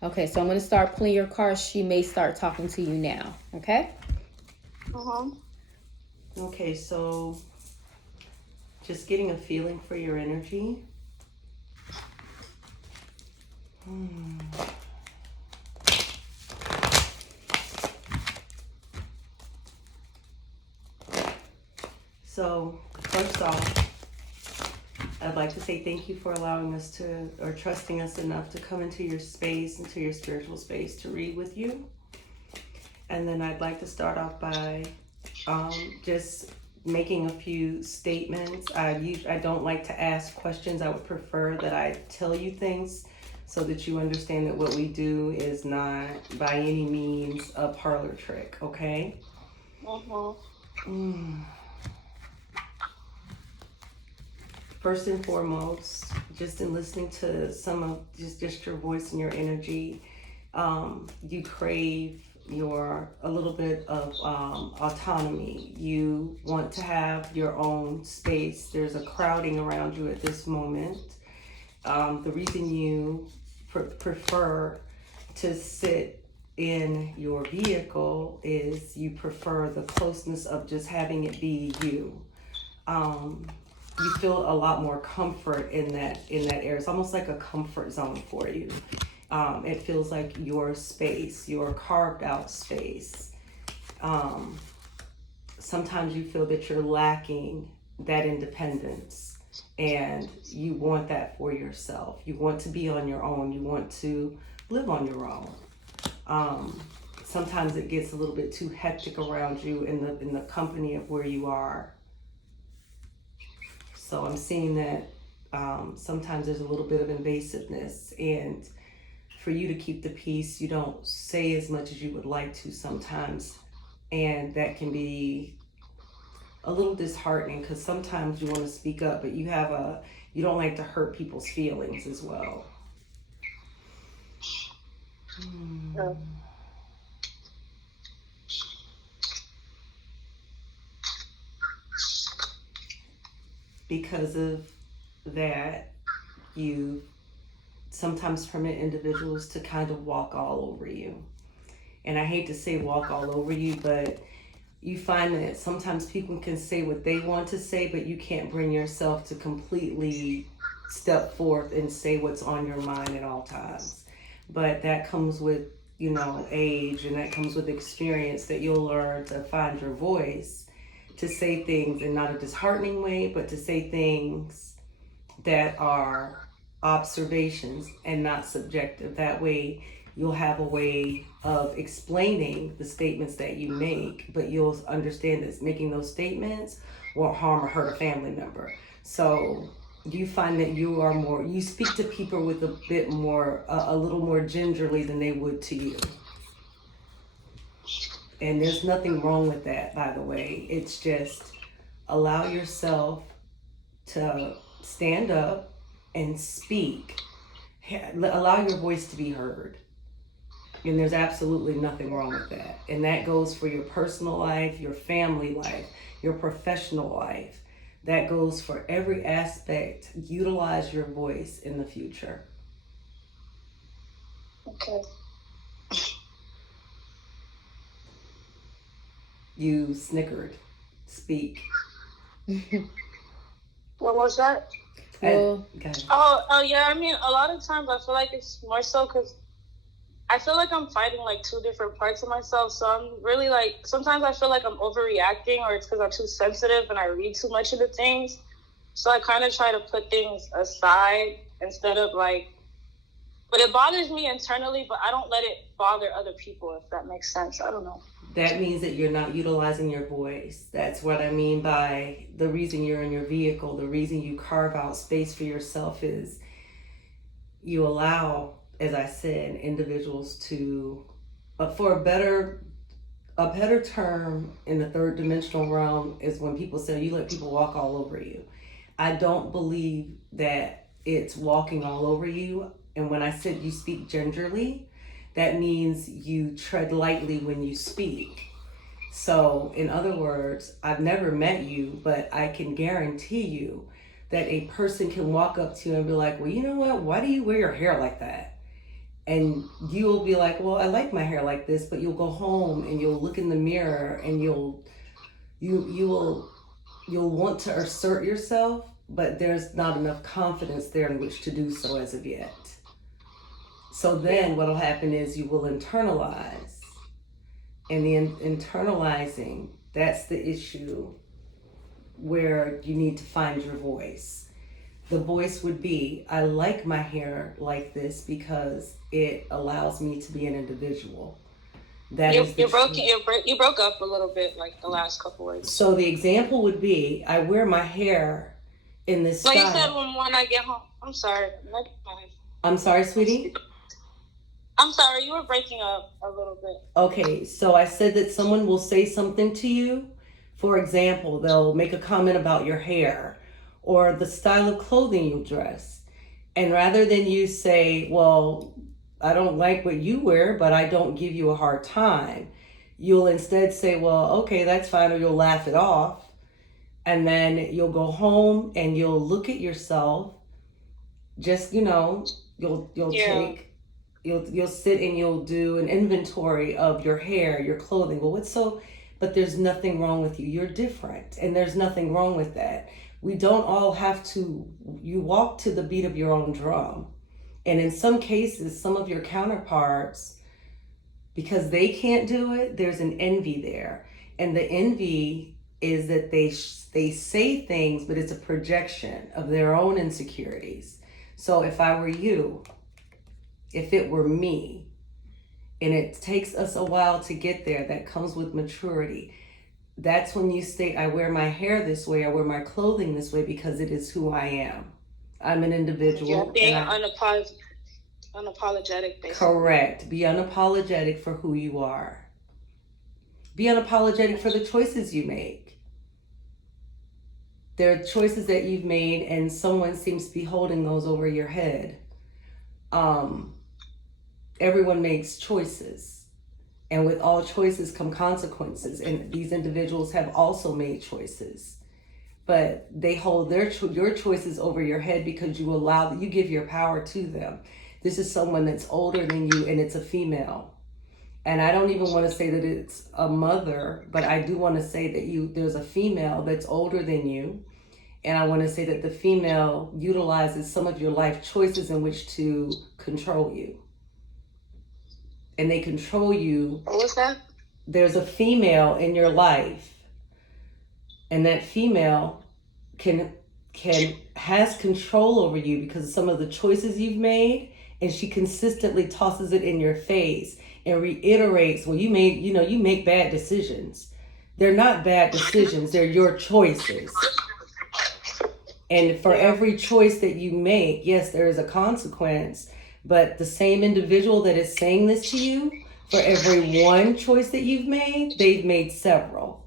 Okay, so I'm going to start pulling your cards. She may start talking to you now. Okay? Uh-huh. Okay, so just getting a feeling for your energy. So, first off, I'd like to say thank you for allowing us to, or trusting us enough to come into your space, into your spiritual space to read with you. And then I'd like to start off by just making a few statements. I don't like to ask questions. I would prefer that I tell you things so that you understand that what we do is not by any means a parlor trick, okay? Uh-huh. First and foremost, just in listening to some of just your voice and your energy, you crave a little bit of autonomy. You want to have your own space. There's a crowding around you at this moment. The reason you prefer to sit in your vehicle is you prefer the closeness of just having it be you. You feel a lot more comfort in that area. It's almost like a comfort zone for you. It feels like your space, your carved out space. Sometimes you feel that you're lacking that independence, and you want that for yourself. You want to be on your own. You want to live on your own. Sometimes it gets a little bit too hectic around you in the company of where you are. So I'm seeing that sometimes there's a little bit of invasiveness, and for you to keep the peace, you don't say as much as you would like to sometimes, and that can be a little disheartening because sometimes you want to speak up, but you don't like to hurt people's feelings as well. Yeah. Because of that, you sometimes permit individuals to kind of walk all over you. And I hate to say walk all over you, but you find that sometimes people can say what they want to say, but you can't bring yourself to completely step forth and say what's on your mind at all times. But that comes with, age, and that comes with experience, that you'll learn to find your voice, to say things in not a disheartening way, but to say things that are observations and not subjective. That way, you'll have a way of explaining the statements that you make, but you'll understand that making those statements won't harm or hurt a family member. So you find that you speak to people with a bit more, a little more gingerly than they would to you. And there's nothing wrong with that, by the way. It's just allow yourself to stand up and speak. Allow your voice to be heard. And there's absolutely nothing wrong with that. And that goes for your personal life, your family life, your professional life. That goes for every aspect. Utilize your voice in the future. Okay. You snickered. Speak. What was that? Well, Oh, yeah. I mean, a lot of times I feel like it's more so because I feel like I'm fighting like two different parts of myself. So I'm really like, sometimes I feel like I'm overreacting, or it's because I'm too sensitive and I read too much into things. So I kind of try to put things aside instead of like, but it bothers me internally, but I don't let it bother other people, if that makes sense. I don't know. That means that you're not utilizing your voice. That's what I mean by the reason you're in your vehicle, the reason you carve out space for yourself is you allow, as I said, individuals to, for a better term in the third dimensional realm is when people say you let people walk all over you. I don't believe that it's walking all over you. And when I said you speak gingerly, that means you tread lightly when you speak. So, in other words, I've never met you, but I can guarantee you that a person can walk up to you and be like, well, you know what? Why do you wear your hair like that? And you'll be like, well, I like my hair like this, but you'll go home and you'll look in the mirror and you'll want to assert yourself, but there's not enough confidence there in which to do so as of yet. So then what'll happen is you will internalize. And the internalizing, that's the issue where you need to find your voice. The voice would be, I like my hair like this because it allows me to be an individual. You broke up a little bit, like the last couple words. So the example would be, I wear my hair in this style. Like you said, when I get home. I'm sorry. I'm sorry, sweetie? I'm sorry, you were breaking up a little bit. Okay, so I said that someone will say something to you. For example, they'll make a comment about your hair or the style of clothing you dress. And rather than you say, well, I don't like what you wear, but I don't give you a hard time, you'll instead say, well, okay, that's fine, or you'll laugh it off. And then you'll go home and you'll look at yourself. Just, you'll sit and you'll do an inventory of your hair, your clothing. Well, but there's nothing wrong with you. You're different, and there's nothing wrong with that. We don't all have to, you walk to the beat of your own drum. And in some cases, some of your counterparts, because they can't do it, there's an envy there. And the envy is that they say things, but it's a projection of their own insecurities. So if I were you, if it were me, and it takes us a while to get there, that comes with maturity. That's when you state, I wear my hair this way, I wear my clothing this way because it is who I am. I'm an individual. Yeah, being unapologetic, basically. Correct. Be unapologetic for who you are. Be unapologetic for the choices you make. There are choices that you've made and someone seems to be holding those over your head. Everyone makes choices. And with all choices come consequences. And these individuals have also made choices. But they hold your choices over your head because you give your power to them. This is someone that's older than you, and it's a female. And I don't even want to say that it's a mother, but I do want to say that there's a female that's older than you. And I want to say that the female utilizes some of your life choices in which to control you. And they control you. What was that? There's a female in your life, and that female has control over you because of some of the choices you've made, and she consistently tosses it in your face and reiterates, well, you make bad decisions. They're not bad decisions, they're your choices. And for every choice that you make, yes, there is a consequence. But the same individual that is saying this to you, for every one choice that you've made, they've made several.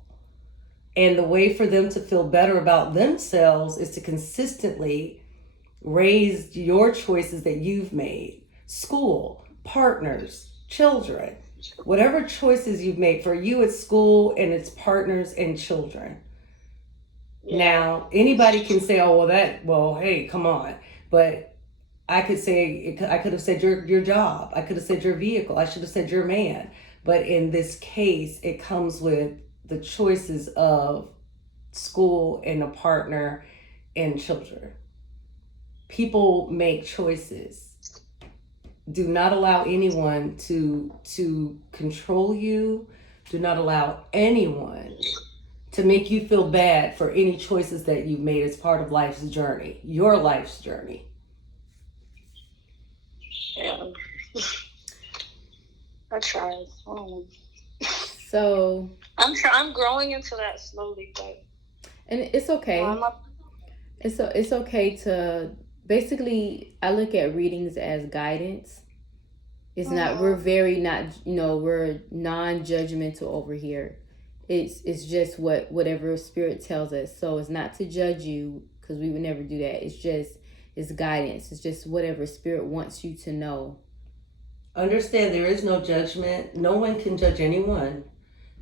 And the way for them to feel better about themselves is to consistently raise your choices that you've made. School, partners, children, whatever choices you've made. For you, it's school and it's partners and children. Yeah. Now, anybody can say, hey, come on. But I could have said your job. I could have said your vehicle. I should have said your man. But in this case, it comes with the choices of school and a partner and children. People make choices. Do not allow anyone to control you. Do not allow anyone to make you feel bad for any choices that you've made as part of life's journey, your life's journey. Yeah. I tried. So I'm growing into that slowly, but and it's okay. It's okay to basically. I look at readings as guidance. It's not. We're we're non-judgmental over here. It's just whatever spirit tells us. So it's not to judge you because we would never do that. It's guidance. It's just whatever spirit wants you to know. Understand there is no judgment. No one can judge anyone.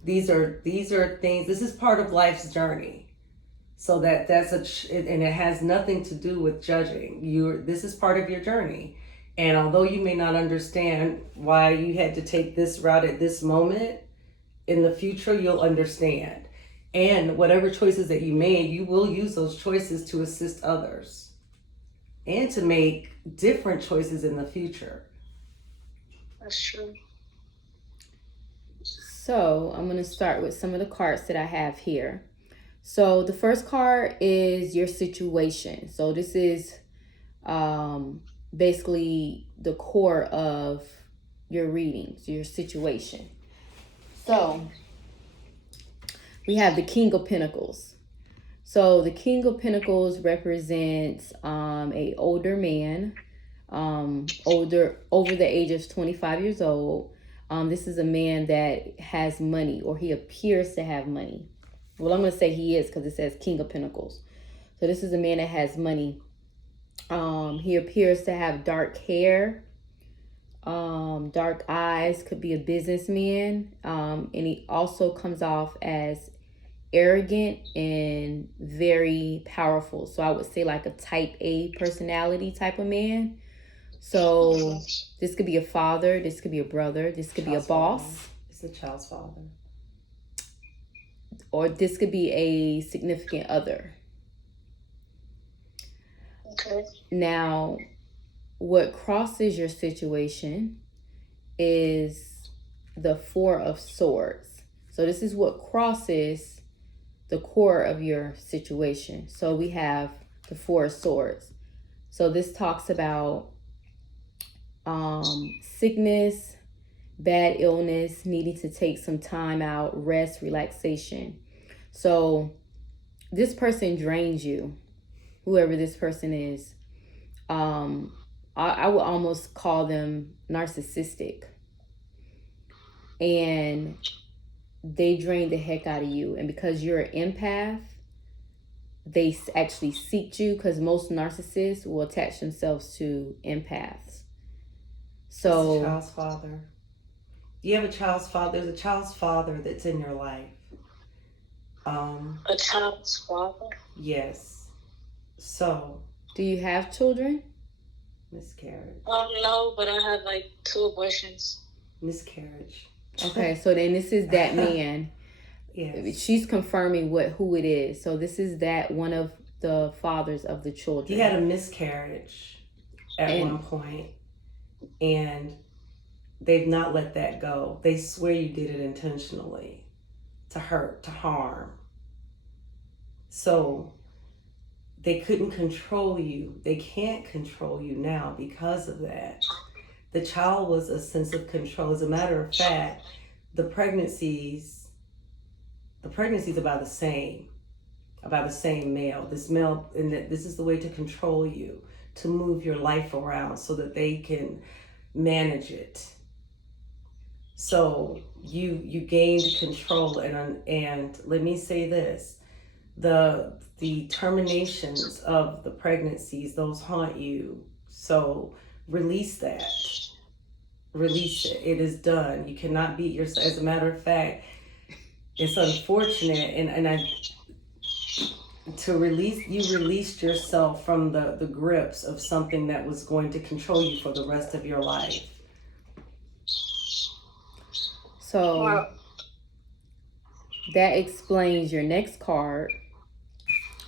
These are things. This is part of life's journey. So and it has nothing to do with judging. This is part of your journey, And although you may not understand why you had to take this route at this moment, in the future, you'll understand. And whatever choices that you made, you will use those choices to assist others and to make different choices in the future. That's true. So I'm going to start with some of the cards that I have here. So the first card is your situation. So this is basically the core of your readings, your situation. So we have the King of Pentacles. So the King of Pentacles represents a older man, over the age of 25 years old. This is a man that has money, or he appears to have money. Well, I'm going to say he is because it says King of Pentacles. So this is a man that has money. He appears to have dark hair, dark eyes, could be a businessman. And he also comes off as arrogant and very powerful. So I would say like a type A personality type of man. So this could be a father, this could be a brother, this could be a boss. It's the child's father. Or this could be a significant other. Okay. Now, what crosses your situation is the Four of Swords. So this is what crosses the core of your situation. So we have the Four of Swords. So this talks about sickness, bad illness, needing to take some time out, rest, relaxation. So this person drains you, whoever this person is. I would almost call them narcissistic. And they drain the heck out of you. And because you're an empath, they actually seek you, because most narcissists will attach themselves to empaths. So it's a child's father. You have a child's father. There's a child's father that's in your life. A child's father? Yes. So. Do you have children? Miscarriage. No, but I had like 2 abortions. Miscarriage. Okay, so then this is that man. Yes. She's confirming who it is. So this is that one of the fathers of the children. He had a miscarriage at one point, and they've not let that go. They swear you did it intentionally, to hurt, to harm. So they couldn't control you. They can't control you now because of that. The child was a sense of control. As a matter of fact, the pregnancies about the same male. This male, and this is the way to control you, to move your life around so that they can manage it. So you gained control, and let me say this: the terminations of the pregnancies, those haunt you. So release that. Release it. It is done. You cannot beat yourself. As a matter of fact, it's unfortunate, you released yourself from the grips of something that was going to control you for the rest of your life. So that explains your next card,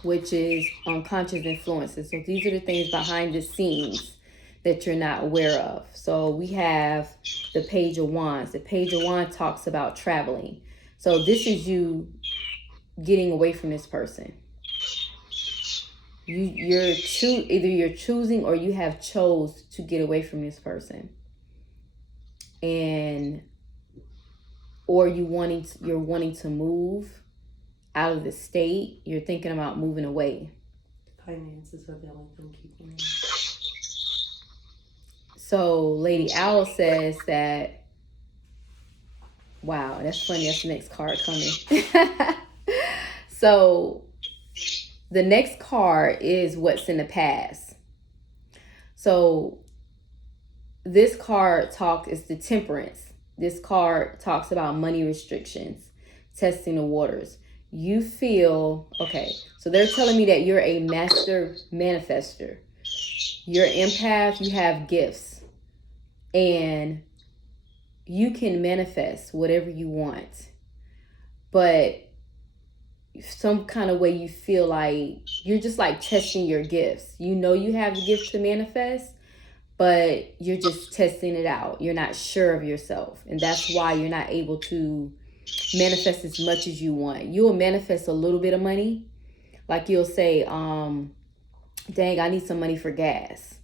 which is unconscious influences. So these are the things behind the scenes that you're not aware of. So we have the Page of Wands. The Page of Wands talks about traveling. So this is you getting away from this person. Either you're choosing or you have chose to get away from this person. Or you're wanting to move out of the state. You're thinking about moving away. Finances are the only thing keeping you. So Lady Owl says that, wow, that's funny. That's the next card coming. So the next card is what's in the past. So this card is the Temperance. This card talks about money restrictions, testing the waters. You feel, okay, so they're telling me that you're a master manifester. You're an empath, you have gifts. and you can manifest whatever you want, but some kind of way you feel like you're just like testing your gifts. You know you have the gift to manifest, but you're just testing it out. You're not sure of yourself, and that's why you're not able to manifest as much as you want. You'll manifest a little bit of money, like you'll say, dang, I need some money for gas.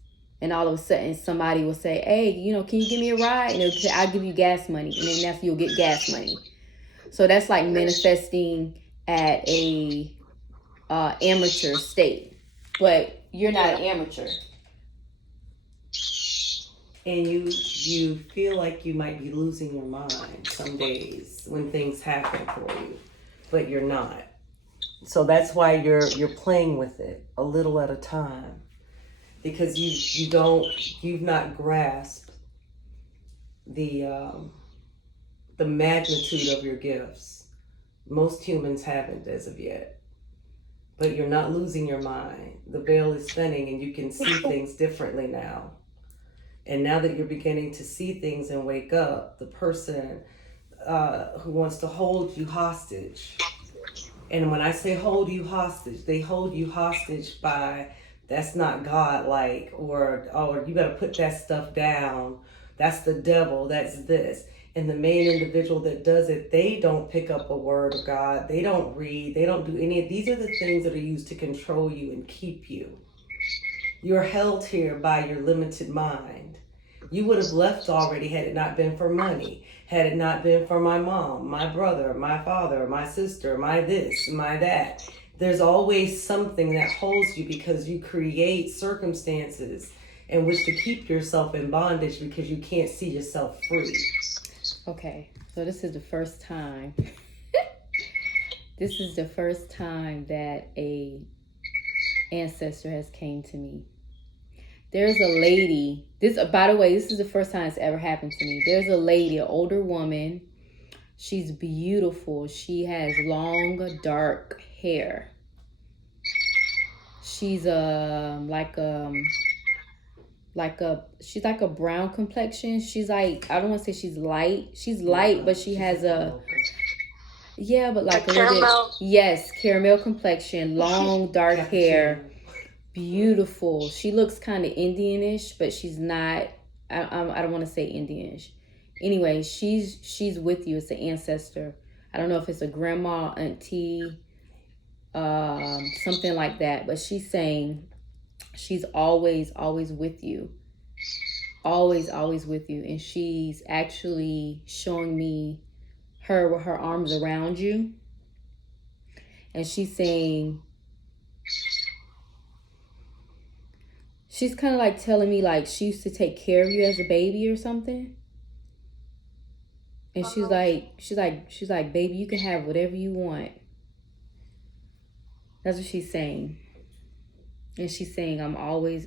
And all of a sudden somebody will say, hey, can you give me a ride? And they'll say, I'll give you gas money. And then that's, you'll get gas money. So that's like manifesting at a amateur state. But you're not an amateur. And you feel like you might be losing your mind some days when things happen for you, but you're not. So that's why you're playing with it a little at a time, because you've not grasped the magnitude of your gifts. Most humans haven't as of yet. But you're not losing your mind. The veil is thinning and you can see things differently now. And now that you're beginning to see things and wake up, the person who wants to hold you hostage. And when I say hold you hostage, they hold you hostage by, that's not God-like, or, oh, you better put that stuff down. That's the devil, that's this. And the main individual that does it, they don't pick up a word of God. They don't read. They don't do any of these. Are the things that are used to control you and keep you. You're held here by your limited mind. You would have left already had it not been for money, had it not been for my mom, my brother, my father, my sister, my this, my that. There's always something that holds you because you create circumstances in which to keep yourself in bondage because you can't see yourself free. Okay, so this is the first time. This is the first time that a ancestor has came to me. There's a lady, by the way, this is the first time it's ever happened to me. There's a lady, an older woman. She's beautiful. She has long, dark hair. She's she's like a brown complexion. She's like, I don't want to say she's light. She's light, but she has yeah, but like a little bit. Yes, caramel complexion, long, dark hair. Beautiful. She looks kind of Indianish, but she's not. I don't want to say Indianish. Anyway, she's with you. It's an ancestor. I don't know if it's a grandma, auntie, something like that. But she's saying she's always with you. Always with you. And she's actually showing me her with her arms around you. And she's saying, she's kind of like telling me like she used to take care of you as a baby or something. And she's like, baby, you can have whatever you want. That's what she's saying. And she's saying, I'm always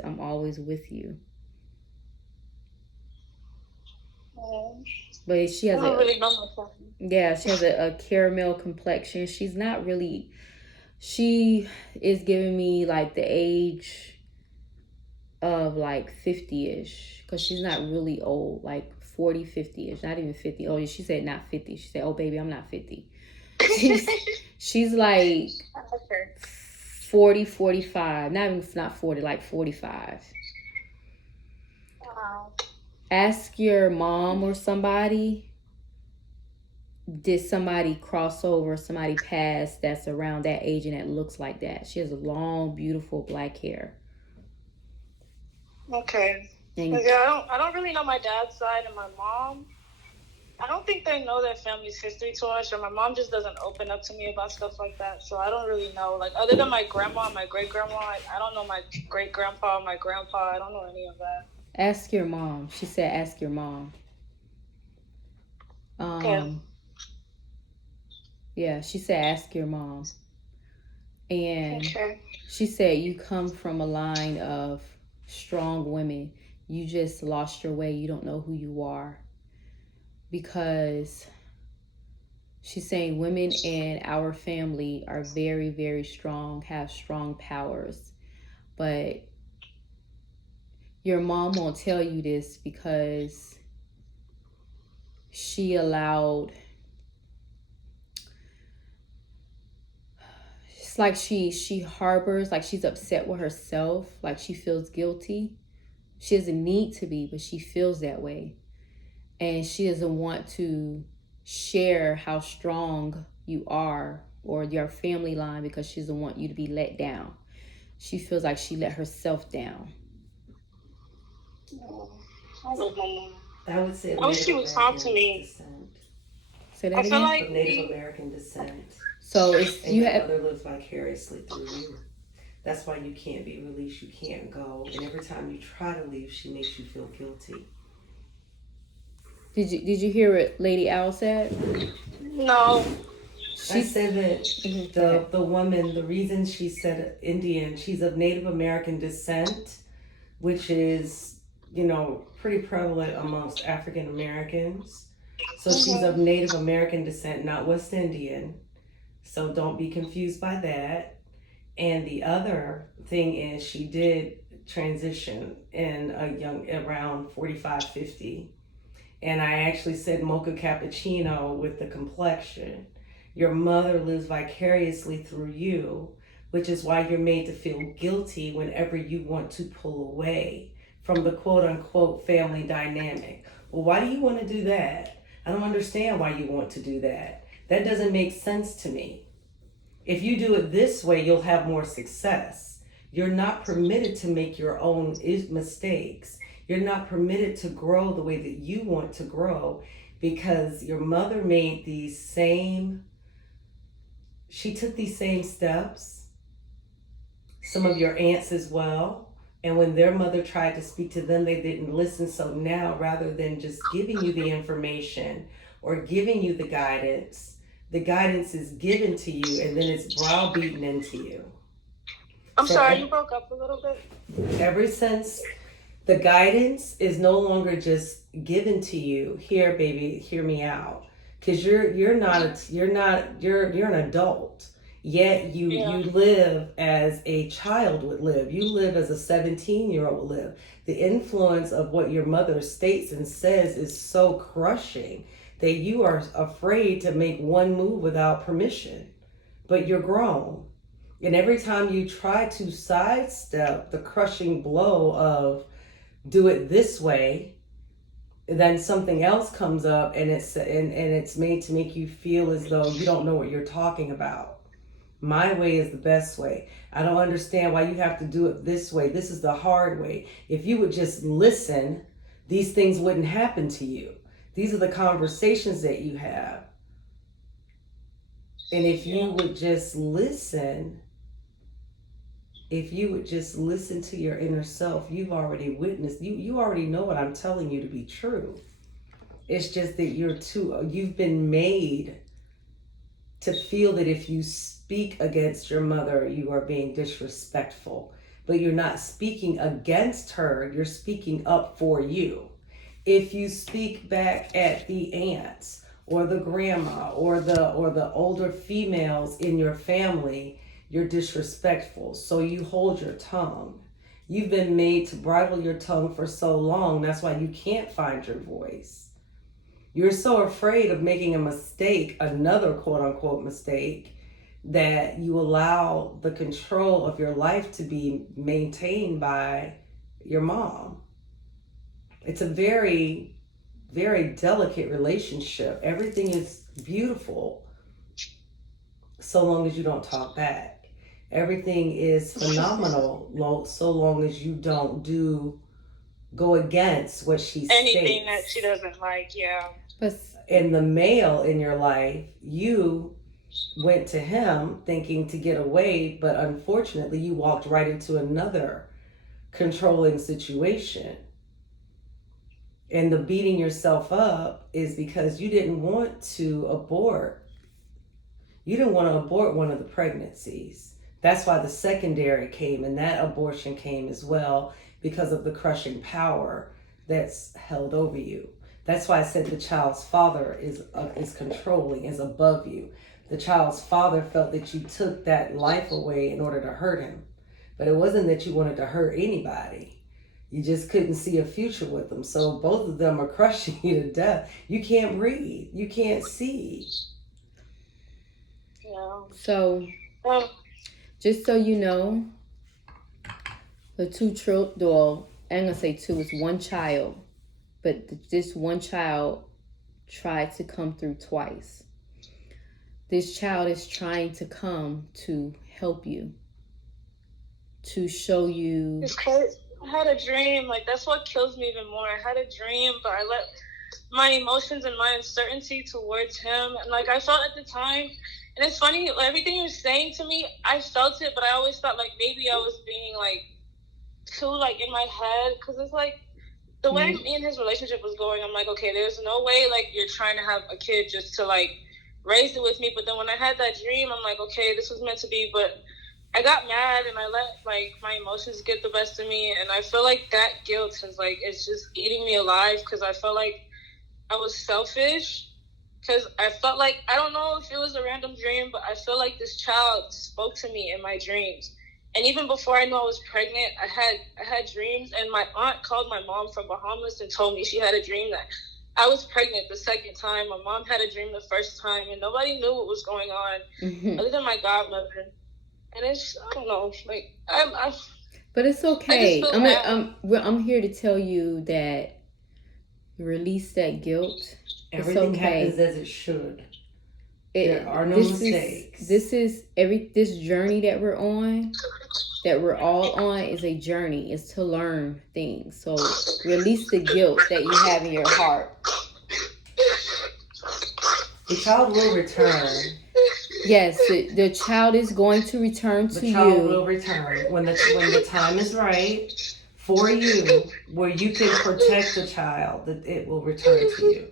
with you. But she has she has a caramel complexion. She's not really, she is giving me like the age of like 50-ish, because she's not really old, like 40, 50-ish, not even 50. Oh, she said not 50. She said, oh baby, I'm not 50. She's like 40, 45, not 40, like 45. Wow. Ask your mom or somebody, did somebody cross over, somebody pass that's around that age and that looks like that? She has long, beautiful black hair. Okay. Yeah, I don't really know my dad's side, and my mom, I don't think they know their family's history too much, and my mom just doesn't open up to me about stuff like that. So I don't really know. Like, other than my grandma and my great-grandma, I don't know my great-grandpa, my grandpa. I don't know any of that. Ask your mom. She said ask your mom. Okay. Yeah, she said ask your mom. And she said you come from a line of strong women. You just lost your way. You don't know who you are. Because she's saying women in our family are very, very strong, have strong powers. But your mom won't tell you this because she allowed, it's like she harbors, like she's upset with herself, like she feels guilty. She doesn't need to be, but she feels that way. And she doesn't want to share how strong you are or your family line because she doesn't want you to be let down. She feels like she let herself down. I love my mom. I would say I wish she would talk to me. descent. Say that I feel again. like Of Native American descent. So it's And you your have. mother lives vicariously through you. That's why you can't be released. You can't go. And every time you try to leave, she makes you feel guilty. Did you hear what Lady Owl said? no. I said that the woman, the reason she said Indian, she's of Native American descent, which is, pretty prevalent amongst African Americans. So she's of Native American descent, not West Indian. So don't be confused by that. And the other thing is she did transition in around 45, 50. And I actually said mocha cappuccino with the complexion. Your mother lives vicariously through you, which is why you're made to feel guilty whenever you want to pull away from the quote unquote family dynamic. Well, why do you want to do that? I don't understand why you want to do that. That doesn't make sense to me. If you do it this way, you'll have more success. You're not permitted to make your own mistakes. You're not permitted to grow the way that you want to grow because your mother made she took these same steps, some of your aunts as well. And when their mother tried to speak to them, they didn't listen. So now, rather than just giving you the information or giving you the guidance is given to you and then it's browbeaten into you. I'm sorry, you broke up a little bit. Ever since the guidance is no longer just given to you, here, baby, hear me out, because you're an adult. Yet you live as a child would live. You live as a 17-year-old would live. The influence of what your mother states and says is so crushing that you are afraid to make one move without permission. But you're grown. And every time you try to sidestep the crushing blow of do it this way, then something else comes up and it's made to make you feel as though you don't know what you're talking about. My way is the best way. I don't understand why you have to do it this way. This is the hard way. If you would just listen, these things wouldn't happen to you. These are the conversations that you have. And if you would just listen, to your inner self, you've already witnessed, you already know what I'm telling you to be true. It's just that you've been made to feel that if you speak against your mother, you are being disrespectful. But you're not speaking against her, you're speaking up for you. If you speak back at the aunts or the grandma or the older females in your family, you're disrespectful. So you hold your tongue. You've been made to bridle your tongue for so long. That's why you can't find your voice. You're so afraid of making a mistake, another quote unquote mistake, that you allow the control of your life to be maintained by your mom. It's a very, very delicate relationship. Everything is beautiful so long as you don't talk back. Everything is phenomenal so long as you don't go against what she states. Anything that she doesn't like, yeah. But in the male in your life, you went to him thinking to get away, but unfortunately you walked right into another controlling situation. And the beating yourself up is because you didn't want to abort. You didn't want to abort one of the pregnancies. That's why the secondary came, and that abortion came as well because of the crushing power that's held over you. That's why I said the child's father is controlling, is above you. The child's father felt that you took that life away in order to hurt him. But it wasn't that you wanted to hurt anybody. You just couldn't see a future with them. So both of them are crushing you to death. You can't breathe. You can't see. Yeah. So, just so you know, the two children, well, I'm going to say two, it's one child, but this one child tried to come through twice. This child is trying to come to help you, to show you. It's crazy. I had a dream. Like, that's what kills me even more. I had a dream, but I let my emotions and my uncertainty towards him. And, like, I felt at the time, and it's funny, like, everything he was saying to me, I felt it, but I always thought, like, maybe I was being, like, too, like, in my head. Because it's, like, the way me and his relationship was going, I'm like, okay, there's no way, like, you're trying to have a kid just to, like, raise it with me. But then when I had that dream, I'm like, okay, this was meant to be. But I got mad and I let, like, my emotions get the best of me. And I feel like that guilt is, like, it's just eating me alive, because I felt like I was selfish. Because I felt like, I don't know if it was a random dream, but I feel like this child spoke to me in my dreams. And even before I knew I was pregnant, I had dreams. And my aunt called my mom from Bahamas and told me she had a dream that I was pregnant the second time. My mom had a dream the first time, and nobody knew what was going on other than my godmother. And it's, I don't know, like, but it's okay. I'm here to tell you that release that guilt. Everything happens as it should. There are no mistakes. This journey that we're on, that we're all on, is a journey. It's to learn things. So release the guilt that you have in your heart. The child will return. Yes, the child is going to return to you. The child will return when the time is right for you, where you can protect the child. That it will return to you.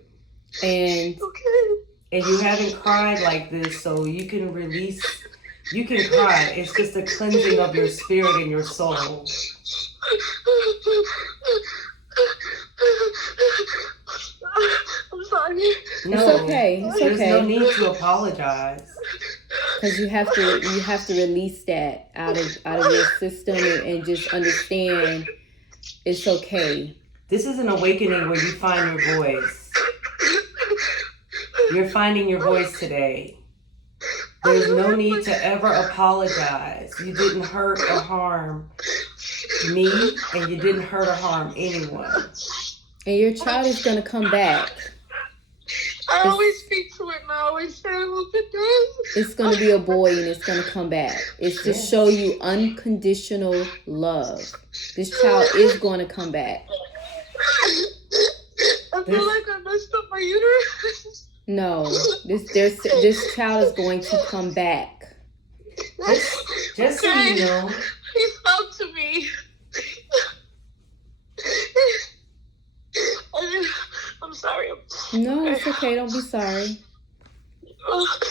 And you haven't cried like this, so you can release. You can cry. It's just a cleansing of your spirit and your soul. I'm sorry. No, it's okay. It's there's okay. no need to apologize. Because you have to release that out of your system and just understand it's okay. This is an awakening where you find your voice. You're finding your voice today. There's no need to ever apologize. You didn't hurt or harm me, and you didn't hurt or harm anyone. And your child is going to come back. I always speak to it and I always say I hope it does. It's going to be a boy and it's going to come back. It's to show you unconditional love. This child is going to come back. I feel like I messed up my uterus. No, this child is going to come back. Just so you know. He spoke to me. I'm sorry. No, it's okay. Don't be sorry.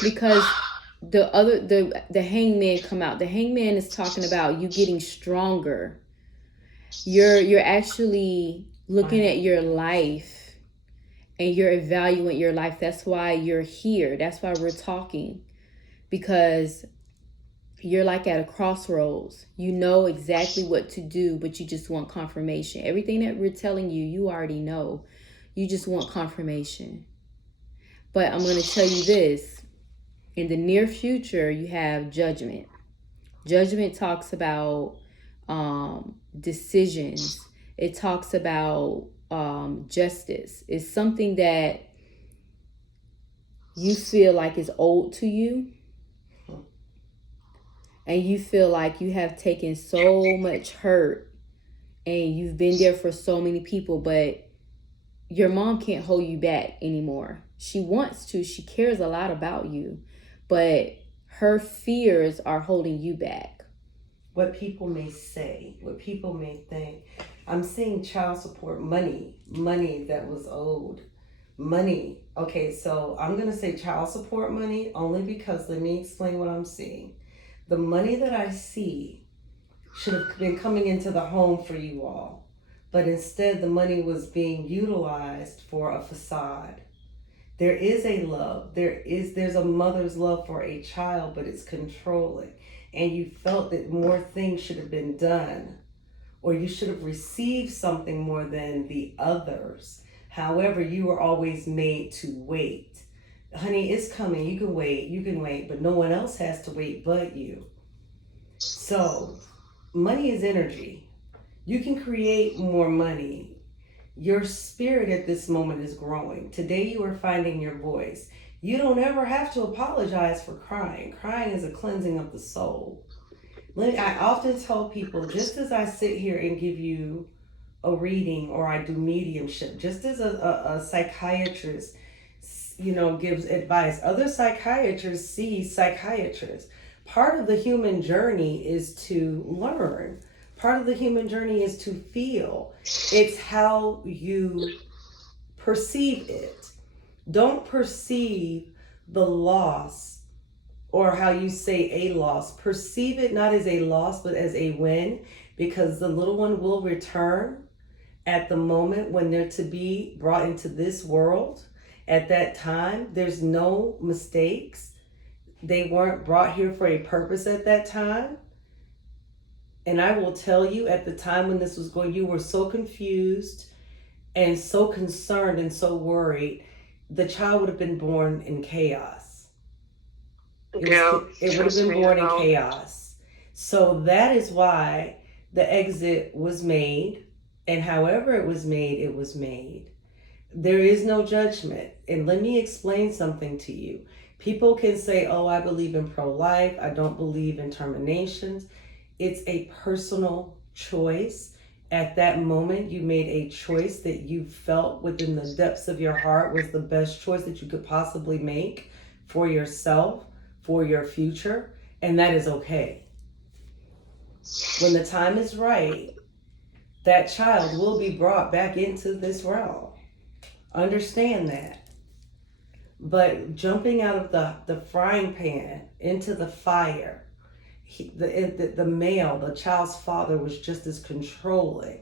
Because the hangman come out. The hangman is talking about you getting stronger. You're actually looking at your life and you're evaluating your life. That's why you're here. That's why we're talking. Because you're like at a crossroads. You know exactly what to do, but you just want confirmation. Everything that we're telling you, you already know. You just want confirmation. But I'm going to tell you this. In the near future, you have judgment. Judgment talks about decisions. It talks about justice. It's something that you feel like is owed to you. And you feel like you have taken so much hurt and you've been there for so many people, but your mom can't hold you back anymore. She wants to. She cares a lot about you, but her fears are holding you back. What people may say, what people may think. I'm seeing child support money that was owed. Money. Okay, so I'm going to say child support money only because let me explain what I'm seeing. The money that I see should have been coming into the home for you all, but instead the money was being utilized for a facade. There is a love. There's a mother's love for a child, but it's controlling. And you felt that more things should have been done, or you should have received something more than the others. However, you were always made to wait. Honey, it's coming. You can wait, but no one else has to wait but you. So, money is energy. You can create more money. Your spirit at this moment is growing. Today you are finding your voice. You don't ever have to apologize for crying. Crying is a cleansing of the soul. I often tell people, just as I sit here and give you a reading or I do mediumship, just as a psychiatrist, gives advice, other psychiatrists see psychiatrists. Part of the human journey is to learn. Part of the human journey is to feel. It's how you perceive it. Don't perceive the loss, or how you say a loss. Perceive it not as a loss, but as a win, because the little one will return at the moment when they're to be brought into this world. At that time, there's no mistakes. They weren't brought here for a purpose at that time. And I will tell you, at the time when this was going, you were so confused and so concerned and so worried. The child would have been born in chaos. It would have been born in chaos. So that is why the exit was made. And however it was made, it was made. There is no judgment. And let me explain something to you. People can say, oh, I believe in pro-life. I don't believe in terminations. It's a personal choice. At that moment, you made a choice that you felt within the depths of your heart was the best choice that you could possibly make for yourself, for your future, and that is okay. When the time is right, that child will be brought back into this realm. Understand that. But jumping out of the frying pan into the fire, the male, the child's father, was just as controlling.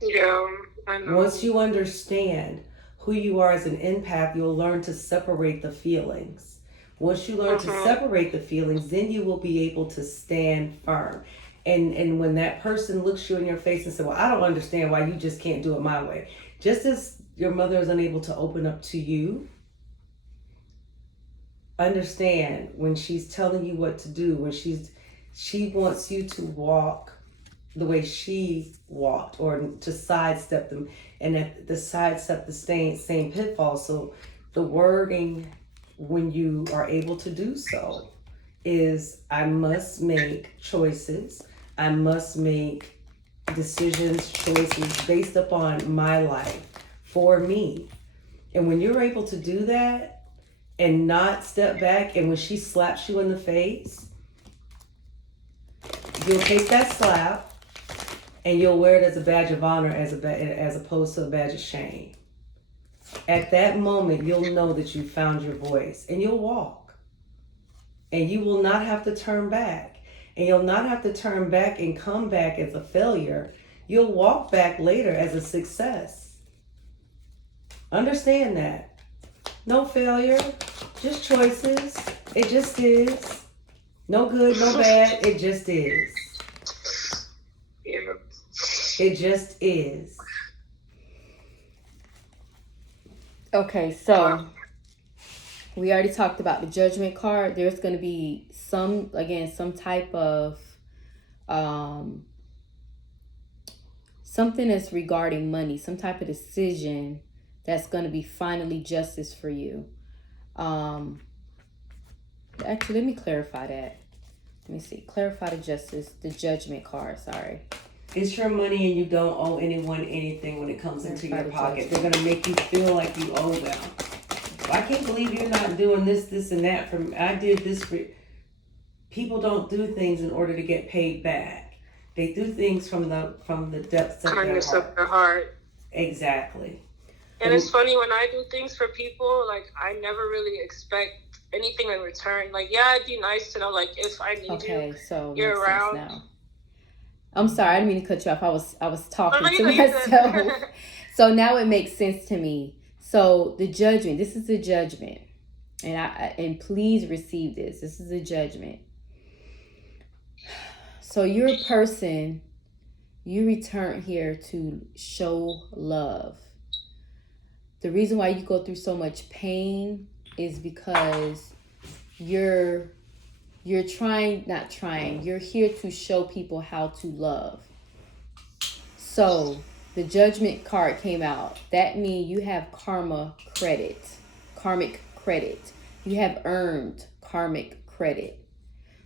Yeah, I know. Once you understand who you are as an empath, you'll learn to separate the feelings. Once you learn to separate the feelings, then you will be able to stand firm. And when that person looks you in your face and says, well, I don't understand why you just can't do it my way. Just as your mother is unable to open up to you, understand when she's telling you what to do, when she wants you to walk the way she walked, or to sidestep them, and to sidestep the same pitfalls. So the wording, when you are able to do so, is I must make choices. I must make decisions, choices based upon my life, for me. And when you're able to do that and not step back, and when she slaps you in the face, you'll take that slap and you'll wear it as a badge of honor, as opposed to a badge of shame. At that moment, you'll know that you found your voice, and you'll walk. And you will not have to turn back. And you'll not have to turn back and come back as a failure. You'll walk back later as a success. Understand that. No failure, just choices. It just is. No good, no bad, it just is. Yeah. It just is. Okay, so we already talked about the judgment card. There's going to be some type of something that's regarding money, some type of decision that's going to be finally justice for you. Actually, let me clarify that. Let me see. Clarify the judgment card, sorry. It's your money and you don't owe anyone anything when it comes into your pocket. They're going to make you feel like you owe them. I can't believe you're not doing this, and that. I did this for... People don't do things in order to get paid back. They do things from the depths of kindness their heart. of their heart. Exactly. And it's funny, when I do things for people, like, I never really expect anything in return. Like, yeah, it'd be nice to know, like, if I need you, so you're around. Now. I'm sorry, I didn't mean to cut you off. I was talking to myself. So now it makes sense to me. So the judgment, this is the judgment. And please receive this. This is a judgment. So you're a person You return here to show love. The reason why you go through so much pain is because you're you're here to show people how to love. So the judgment card came out. That means you have karmic credit. You have earned karmic credit.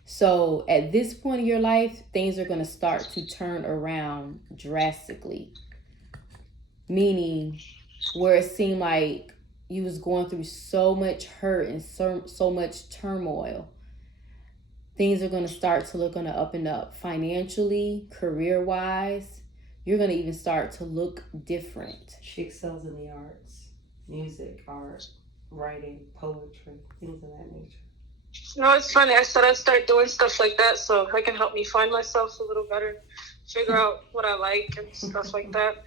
So at this point in your life, things are going to start to turn around drastically. Meaning where it seemed like you was going through so much hurt and so much turmoil, things are going to start to look on the up and up. Financially, career-wise, you're going to even start to look different. She excels in the arts, music, art, writing, poetry, things of that nature. No, it's funny. I said I'd start doing stuff like that so that can help me find myself a little better, figure out what I like and stuff like that.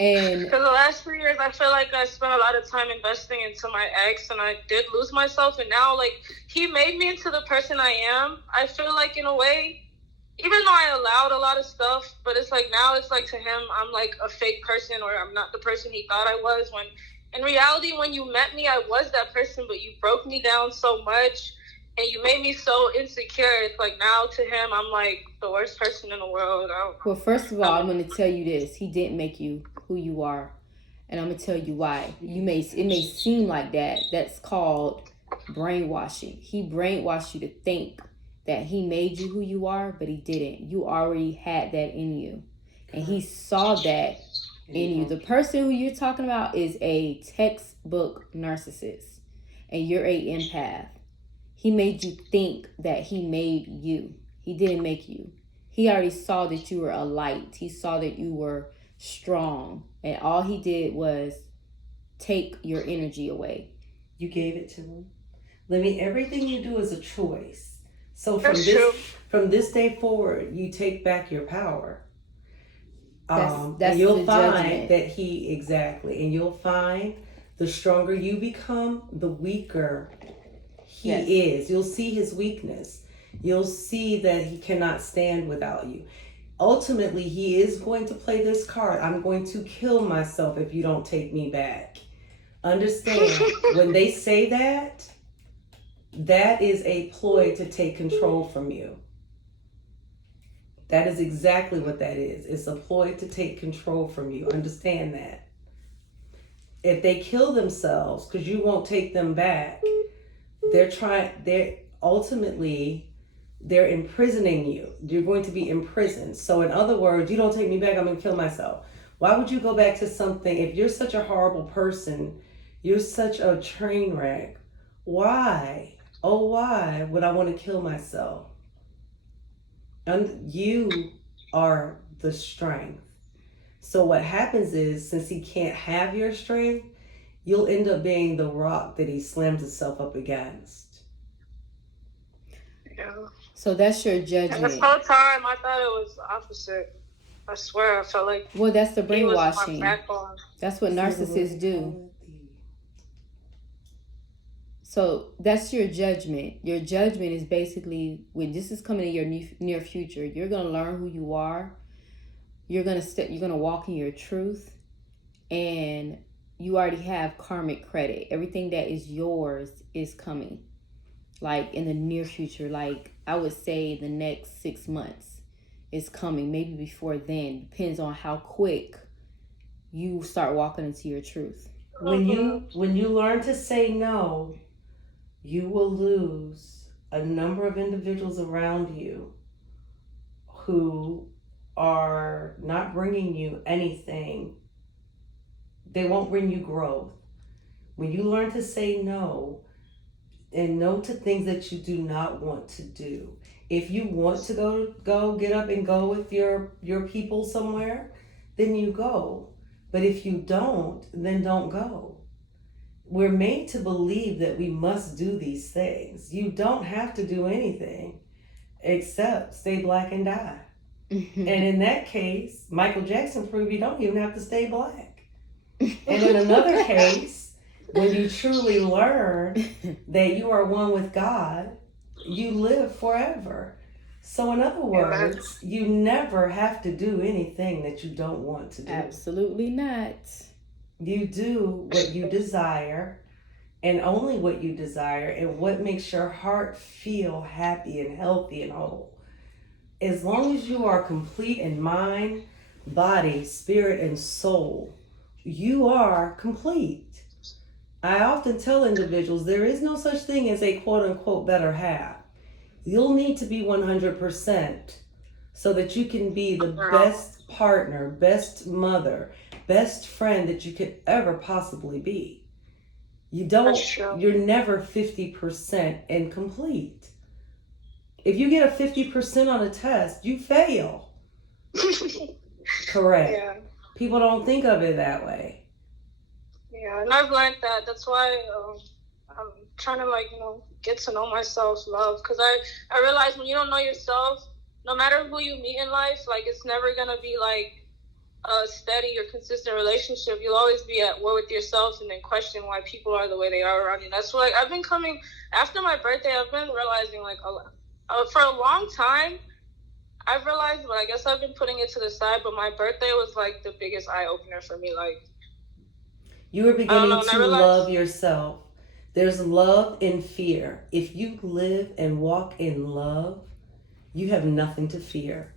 And because the last 3 years, I feel like I spent a lot of time investing into my ex, and I did lose myself. And now, like, he made me into the person I am. I feel like, in a way, even though I allowed a lot of stuff, but it's like now it's like to him, I'm like a fake person, or I'm not the person he thought I was. When in reality, when you met me, I was that person, but you broke me down so much and you made me so insecure. It's like now to him, I'm like the worst person in the world. I don't know. Well, first of all, I'm going to tell you this. He didn't make you who you are. And I'm going to tell you why. It may seem like that. That's called brainwashing. He brainwashed you to think that he made you who you are, but he didn't. You already had that in you. And he saw that in you. The person who you're talking about is a textbook narcissist, and you're a empath. He made you think that he made you. He didn't make you. He already saw that you were a light. He saw that you were strong. And all he did was take your energy away. You gave it to him. Everything you do is a choice. So from this day forward, you take back your power. That's and you'll find judgment. that and you'll find the stronger you become, the weaker he is. You'll see his weakness. You'll see that he cannot stand without you. Ultimately, he is going to play this card. I'm going to kill myself if you don't take me back. Understand, when they say that, that is a ploy to take control from you. That is exactly what that is. It's a ploy to take control from you. Understand that. If they kill themselves because you won't take them back, they're imprisoning you. You're going to be imprisoned. So in other words, you don't take me back, I'm going to kill myself. Why would you go back to something? If you're such a horrible person, you're such a train wreck, why? Oh, why would I want to kill myself? And you are the strength. So what happens is, since he can't have your strength, you'll end up being the rock that he slams himself up against. Yeah. So that's your judgment. And this whole time, I thought it was the opposite. I swear, I felt like well, that's the brainwashing. He was my backbone. That's what narcissists do. So that's your judgment. Your judgment is basically, when this is coming in your near future, you're gonna learn who you are. You're gonna walk in your truth, and you already have karmic credit. Everything that is yours is coming, like in the near future. Like I would say, the next 6 months is coming. Maybe before then. Depends on how quick you start walking into your truth. When you learn to say no, you will lose a number of individuals around you who are not bringing you anything. They won't bring you growth. When you learn to say no, and no to things that you do not want to do. If you want to go get up and go with your people somewhere, then you go. But if you don't, then don't go. We're made to believe that we must do these things. You don't have to do anything except stay black and die. And in that case, Michael Jackson proved you don't even have to stay black. And in another case, when you truly learn that you are one with God, you live forever. So, in other words, you never have to do anything that you don't want to do. Absolutely not. You do what you desire and only what you desire and what makes your heart feel happy and healthy and whole. As long as you are complete in mind, body, spirit, and soul, you are complete. I often tell individuals there is no such thing as a quote unquote better half. You'll need to be 100% so that you can be the best partner, best mother, best friend that you could ever possibly be. You're never 50% incomplete. If you get a 50% on a test, you fail. Correct. Yeah. People don't think of it that way. Yeah, and I've learned that. That's why I'm trying to, get to know myself, love. Because I realize when you don't know yourself, no matter who you meet in life, it's never going to be, a steady or consistent relationship. You'll always be at war with yourself and then question why people are the way they are around you. That's why I've been coming, after my birthday, I've been realizing, for a long time, I've realized, but I guess I've been putting it to the side, but my birthday was, the biggest eye-opener for me, You are beginning to love yourself. There's love and fear. If you live and walk in love, you have nothing to fear.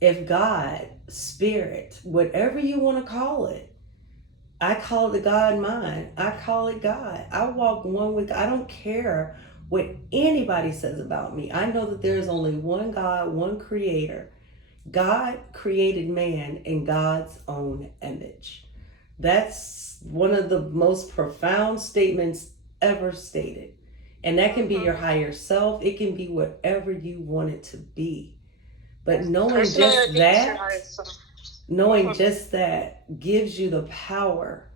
If God, spirit, whatever you want to call it, I call it the God mind. I call it God. I walk one with God. I don't care what anybody says about me. I know that there's only one God, one creator. God created man in God's own image. That's one of the most profound statements ever stated. And that can be your higher self. It can be whatever you want it to be. But knowing just that gives you the power.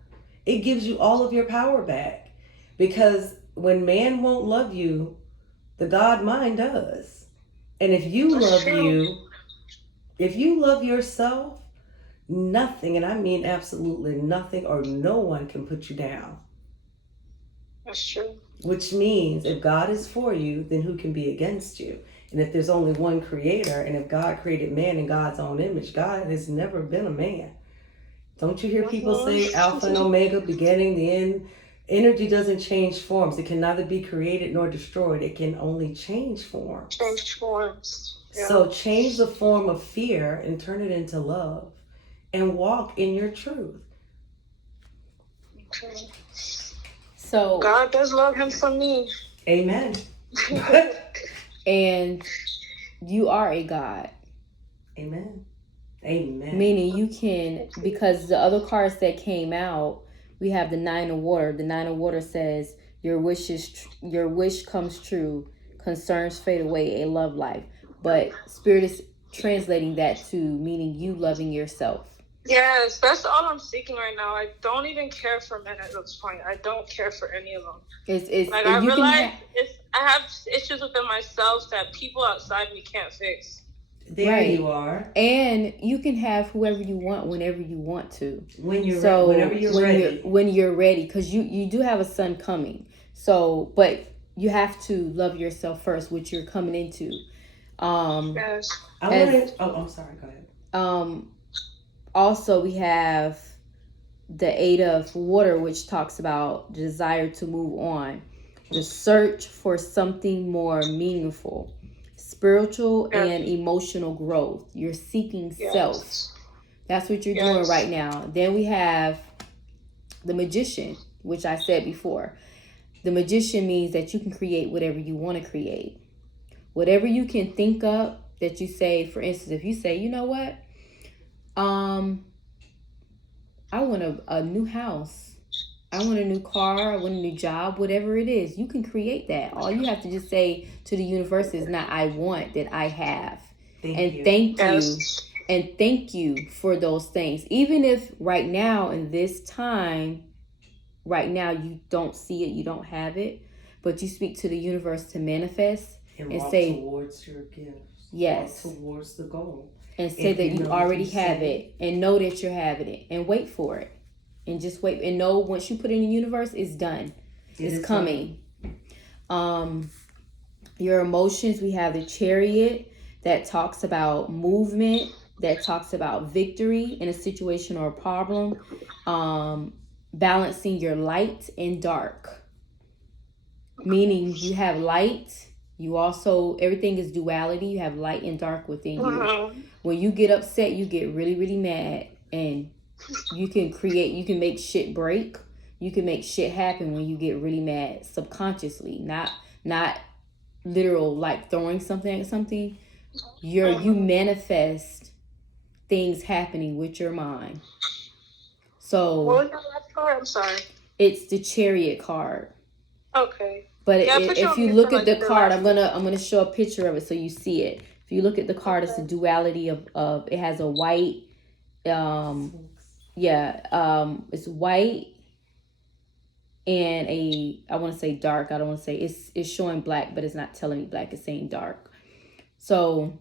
It gives you all of your power back. Because when man won't love you, the God mind does. And if you love yourself, nothing, and I mean absolutely nothing or no one can put you down. That's true. Which means if God is for you, then who can be against you? And if there's only one creator, and if God created man in God's own image, God has never been a man. Don't you hear people say Alpha and Omega, beginning, the end? Energy doesn't change forms. It can neither be created nor destroyed. It can only change forms. Yeah. So change the form of fear and turn it into love and walk in your truth. Okay. So God does love him for me. Amen. And you are a God. Amen. Amen. Meaning you can, because the other cards that came out, we have the Nine of Water. The Nine of Water says your wish comes true, concerns fade away, a love life. But Spirit is translating that to meaning you loving yourself. Yes, that's all I'm seeking right now. I don't even care for men at this point. I don't care for any of them. I realize I have issues within myself that people outside me can't fix. There you are. And you can have whoever you want whenever you want to. Whenever you're ready. When you're ready, because you do have a son coming. So, but you have to love yourself first, which you're coming into. Yes. I'm sorry. Go ahead. Also, we have the Eight of Water, which talks about the desire to move on, the search for something more meaningful, spiritual and emotional growth. You're seeking self. That's what you're doing right now. Then we have the Magician, which I said before. The Magician means that you can create whatever you want to create. Whatever you can think of that you say, for instance, if you say, you know what? I want a new house. I want a new car. I want a new job. Whatever it is, you can create that. All you have to just say to the universe is not I want, that I have. Thank you for those things. Even if right now in this time, right now you don't see it, you don't have it, but you speak to the universe to manifest and say towards your gifts. Yes. Walk towards the goal. And say that you already have it, and know that you're having it, and wait for it, and just wait, and know once you put it in the universe, it's done. It's coming. Your emotions, we have the Chariot. that talks about movement, that talks about victory in a situation or a problem, balancing your light and dark, meaning you have light. You also, everything is duality. You have light and dark within you. When you get upset, you get really, really mad, and you can make shit break. You can make shit happen when you get really mad subconsciously, not literal like throwing something at something. You manifest things happening with your mind. So what was that card? I'm sorry. It's the Chariot card. Okay. But if you look at the card, I'm gonna show a picture of it so you see it. If you look at the card, it's a duality of it has a white, it's white and I want to say dark. I don't want to say it's showing black, but it's not telling me black. It's saying dark. So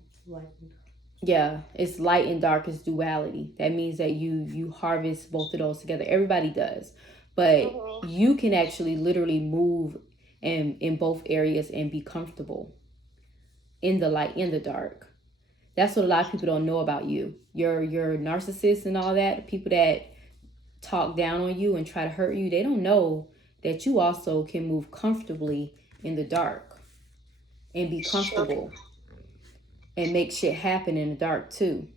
yeah, it's light and dark. It's duality. That means that you harvest both of those together. Everybody does, but you can actually literally move in both areas and be comfortable in the light and the dark. That's what a lot of people don't know about you. Your narcissists and all that, people that talk down on you and try to hurt you, they don't know that you also can move comfortably in the dark and be comfortable and make shit happen in the dark too.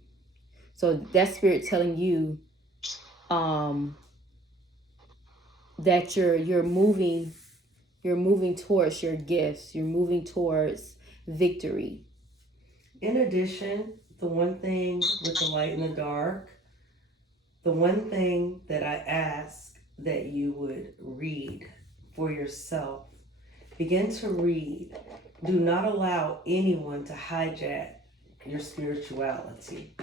So that spirit telling you that you're moving towards your gifts. You're moving towards victory. In addition, the one thing with the light and the dark, the one thing that I ask that you would read for yourself, begin to read. Do not allow anyone to hijack your spirituality.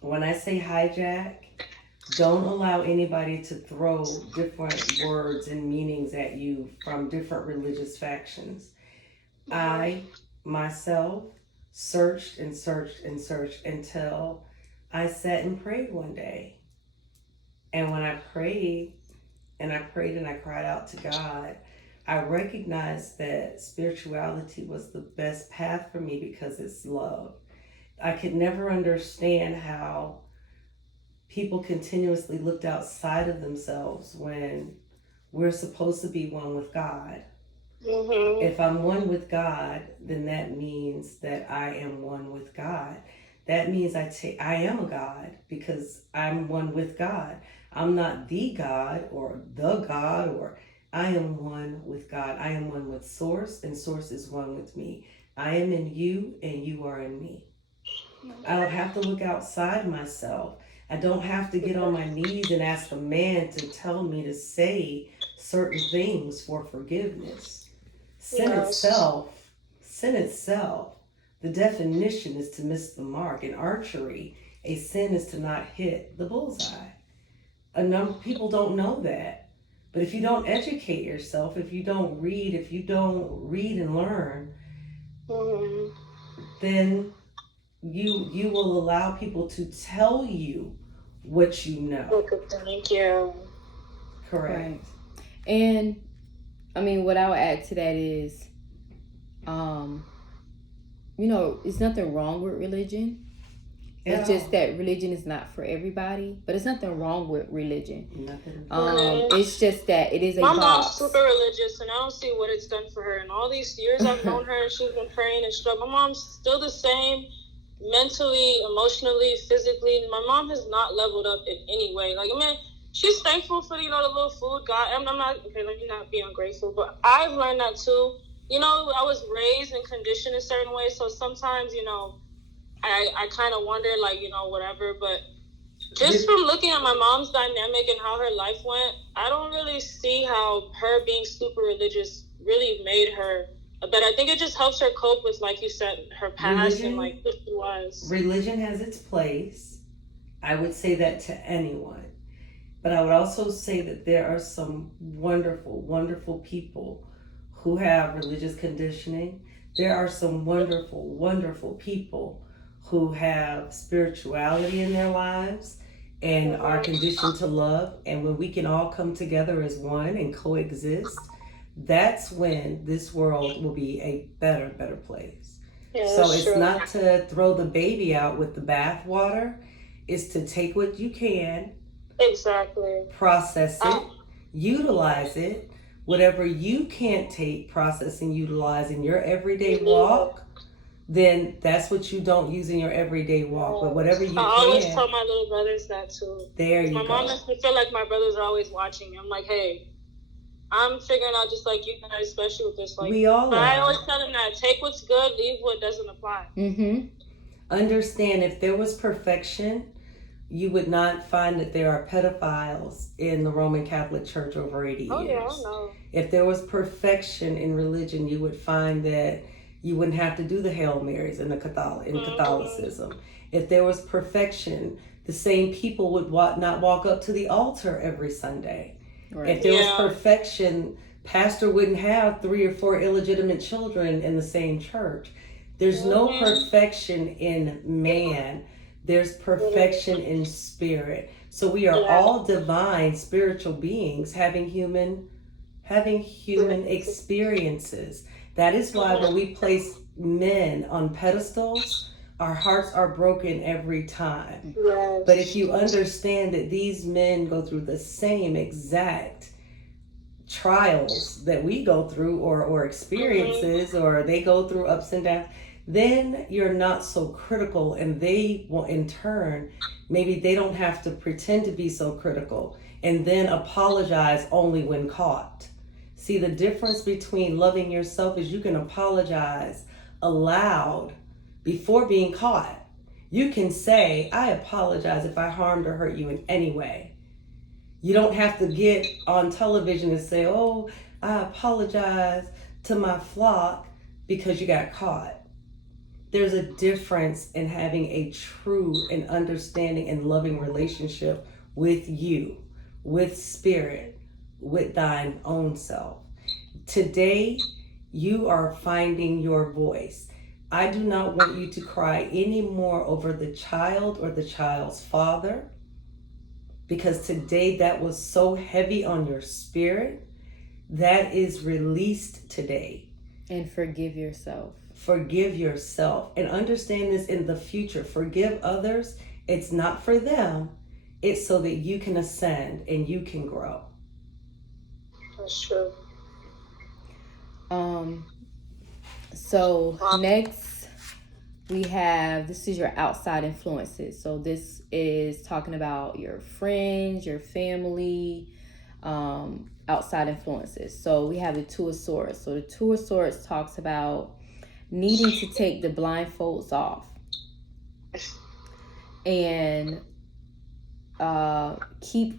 When I say hijack, don't allow anybody to throw different words and meanings at you from different religious factions. I, myself, searched and searched and searched until I sat and prayed one day. And when I prayed and I cried out to God, I recognized that spirituality was the best path for me because it's love. I could never understand how people continuously looked outside of themselves when we're supposed to be one with God. If I'm one with God, then that means that I am one with God. That means I am a God because I'm one with God. I'm not the God or I am one with God. I am one with Source, and Source is one with me. I am in you, and you are in me. I don't have to look outside myself. I don't have to get on my knees and ask a man to tell me to say certain things for forgiveness. Sin itself, the definition is to miss the mark. In archery, a sin is to not hit the bullseye. A number of people don't know that. But if you don't educate yourself, if you don't read and learn, then you will allow people to tell you what you know. Thank you. Correct. Right. And I mean, what I'll add to that is, it's nothing wrong with religion. It's just that religion is not for everybody, but it's nothing wrong with religion. Nothing. It's just that it is a My box. mom's super religious, and I don't see what it's done for her. In all these years I've known her, she's been praying and struggling. My mom's still the same, mentally, emotionally, physically. My mom has not leveled up in any way. Like, I mean, she's thankful for the little food God. I'm not okay. Let me not be ungrateful, but I've learned that too. I was raised and conditioned a certain way, so sometimes I kind of wonder, like, whatever, but just from looking at my mom's dynamic and how her life went, I don't really see how her being super religious really made her better. I think it just helps her cope with, like you said, her past and like who she was. Religion has its place. I would say that to anyone. But I would also say that there are some wonderful, wonderful people who have religious conditioning. There are some wonderful, wonderful people who have spirituality in their lives and are conditioned to love. And when we can all come together as one and coexist, that's when this world will be a better place. Yeah, So that's it's true. not to throw the baby out with the bathwater. It's to take what you can, Exactly. process it, utilize it. Whatever you can't take, process, and utilize in your everyday walk, then that's what you don't use in your everyday walk. But whatever I you always can, tell my little brothers that too. there you My mom go. makes me feel like my brothers are always watching me. I'm like, hey, I'm figuring out just like you guys, especially with this. Like, We all but I always are. tell them that take what's good, leave what doesn't apply. Mm-hmm. Understand, if there was perfection, you would not find that there are pedophiles in the Roman Catholic Church over 80 years. Oh yeah, I know. If there was perfection in religion, you would find that you wouldn't have to do the Hail Marys in Catholicism. If there was perfection, the same people would not walk up to the altar every Sunday. Right. If there was perfection, pastor wouldn't have 3 or 4 illegitimate children in the same church. There's no perfection in man. There's perfection in spirit. So we are all divine spiritual beings having human experiences. That is why when we place men on pedestals, our hearts are broken every time. Yes. But if you understand that these men go through the same exact trials that we go through, or experiences, or they go through ups and downs, then you're not so critical, and they will in turn, maybe they don't have to pretend to be so critical and then apologize only when caught. See, the difference between loving yourself is you can apologize aloud before being caught. You can say, I apologize if I harmed or hurt you in any way. You don't have to get on television and say, oh, I apologize to my flock because you got caught. There's a difference in having a true and understanding and loving relationship with you, with spirit, with thine own self. Today, you are finding your voice. I do not want you to cry anymore over the child or the child's father, because today that was so heavy on your spirit. That is released today. And forgive yourself. Forgive yourself, and understand this in the future. Forgive others. It's not for them. It's so that you can ascend and you can grow. That's true. So next we have, this is your outside influences. So this is talking about your friends, your family, outside influences. So we have the Two of Swords. So the Two of Swords talks about needing to take the blindfolds off and keep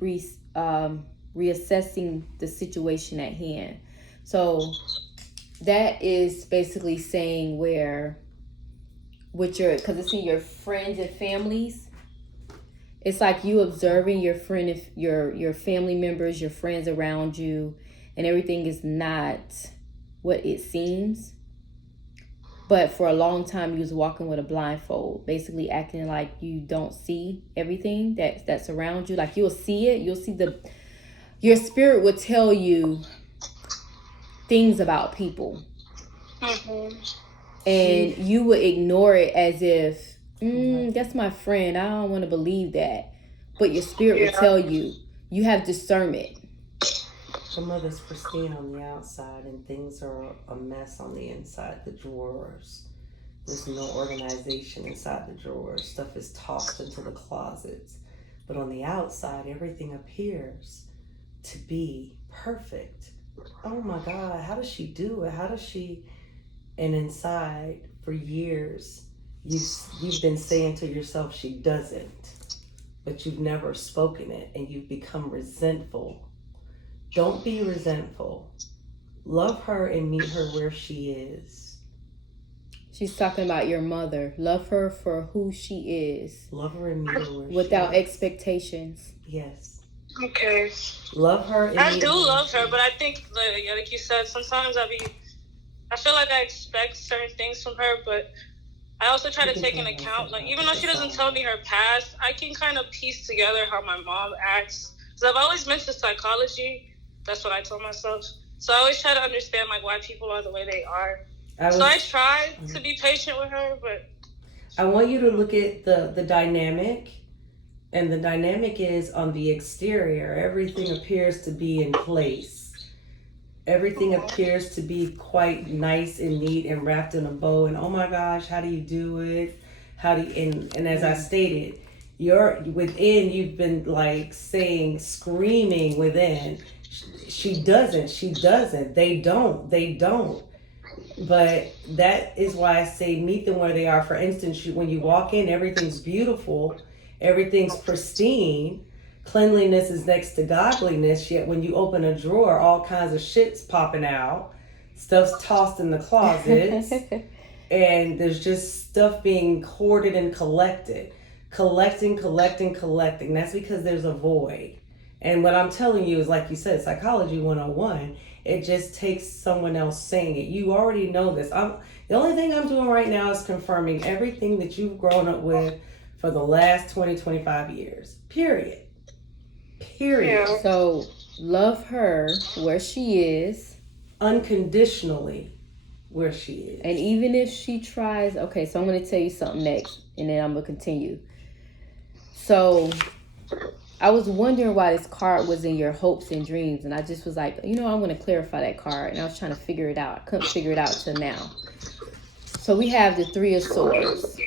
reassessing the situation at hand. So that is basically saying where with your, because it's in your friends and families, it's like you observing your friend, if your family members, your friends around you, and everything is not what it seems. But for a long time, you was walking with a blindfold, basically acting like you don't see everything that's around you. Like you'll see it, you'll see your spirit will tell you things about people. Mm-hmm. And you would ignore it as if, that's my friend, I don't want to believe that. But your spirit will tell you. You have discernment. Your mother's pristine on the outside and things are a mess on the inside. The drawers, there's no organization inside the drawers. Stuff is tossed into the closets. But on the outside, everything appears to be perfect. Oh my God, how does she do it? How does she? And inside, for years, you've been saying to yourself she doesn't, but you've never spoken it, and you've become resentful. Don't be resentful. Love her and meet her where she is. She's talking about your mother. Love her for who she is. Love her and meet her where she is. Without expectations. Yes. Okay. Love her and I do love her, but I think, like you said, sometimes I feel like I expect certain things from her, but I also try to take into account, like, even though she doesn't tell me her past, I can kind of piece together how my mom acts. Because I've always been to psychology. That's what I told myself. So I always try to understand, like, why people are the way they are. I tried to be patient with her, but I want you to look at the dynamic. And the dynamic is on the exterior, everything appears to be in place. Everything appears to be quite nice and neat and wrapped in a bow. And oh my gosh, how do you do it? How do you, and as I stated, you're within, you've been like saying, screaming within. She doesn't. They don't. But that is why I say meet them where they are. For instance, when you walk in, everything's beautiful, everything's pristine. Cleanliness is next to godliness, yet when you open a drawer, all kinds of shit's popping out. Stuff's tossed in the closets. And there's just stuff being hoarded and collected. Collecting. That's because there's a void. And what I'm telling you is, like you said, Psychology 101. It just takes someone else saying it. You already know this. The only thing I'm doing right now is confirming everything that you've grown up with for the last 20, 25 years. Period. Yeah. So love her where she is. Unconditionally where she is. And even if she tries, okay, so I'm going to tell you something next, and then I'm going to continue. So I was wondering why this card was in your hopes and dreams, and I just was like, I'm going to clarify that card, and I was trying to figure it out. I couldn't figure it out till now. So we have the Three of Swords,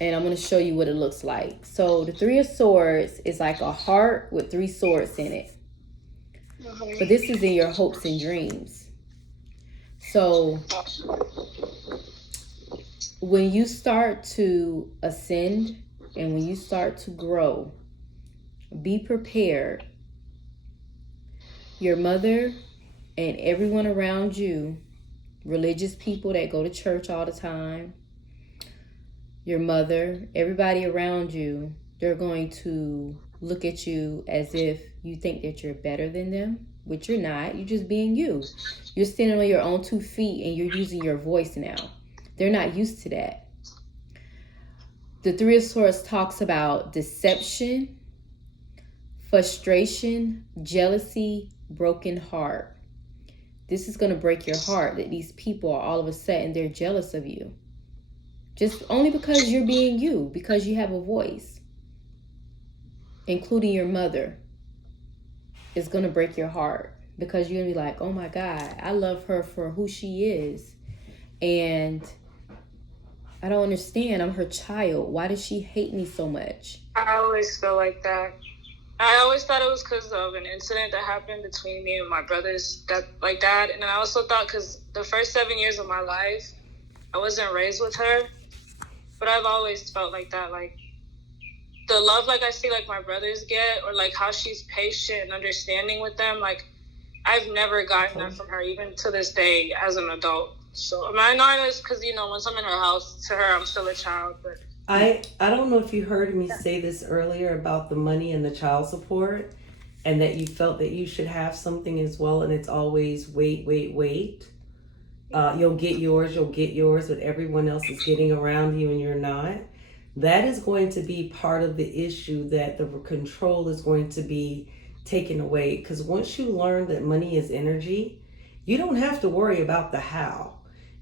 and I'm going to show you what it looks like. So the Three of Swords is like a heart with three swords in it. But this is in your hopes and dreams. So when you start to ascend and when you start to grow, be prepared. Your mother and everyone around you, religious people that go to church all the time, your mother, everybody around you, they're going to look at you as if you think that you're better than them, which you're not. You're just being you. You're standing on your own 2 feet and you're using your voice now. They're not used to that. The Three of Swords talks about deception, frustration, jealousy, broken heart. This is going to break your heart that these people are all of a sudden, they're jealous of you. Just only because you're being you, because you have a voice, including your mother. It's going to break your heart because you're going to be like, oh my God, I love her for who she is. And I don't understand. I'm her child. Why does she hate me so much? I always feel like that. I always thought it was because of an incident that happened between me and my brothers, that. And then I also thought because the first 7 years of my life, I wasn't raised with her. But I've always felt like that, like the love like I see like my brothers get, or like how she's patient and understanding with them. Like I've never gotten that from her, even to this day as an adult. So I know it's because, once I'm in her house, to her, I'm still a child. But I don't know if you heard me say this earlier about the money and the child support, and that you felt that you should have something as well, and it's always wait. You'll get yours, but everyone else is getting around you and you're not. That is going to be part of the issue, that the control is going to be taken away. Because once you learn that money is energy, you don't have to worry about the how.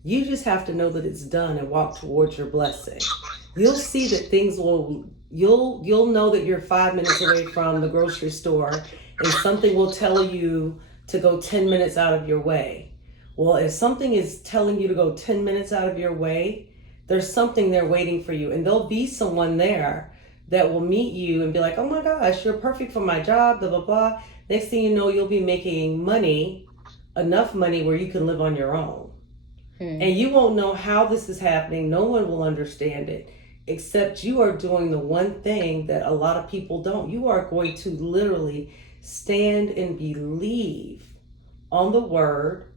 You just have to know that it's done and walk towards your blessing. You'll see that things you'll know that you're 5 minutes away from the grocery store and something will tell you to go 10 minutes out of your way. Well, if something is telling you to go 10 minutes out of your way, there's something there waiting for you. And there'll be someone there that will meet you and be like, oh my gosh, you're perfect for my job, blah, blah, blah. Next thing you know, you'll be making money, enough money where you can live on your own. And you won't know how this is happening. No one will understand it, except you are doing the one thing that a lot of people don't. You are going to literally stand and believe on the word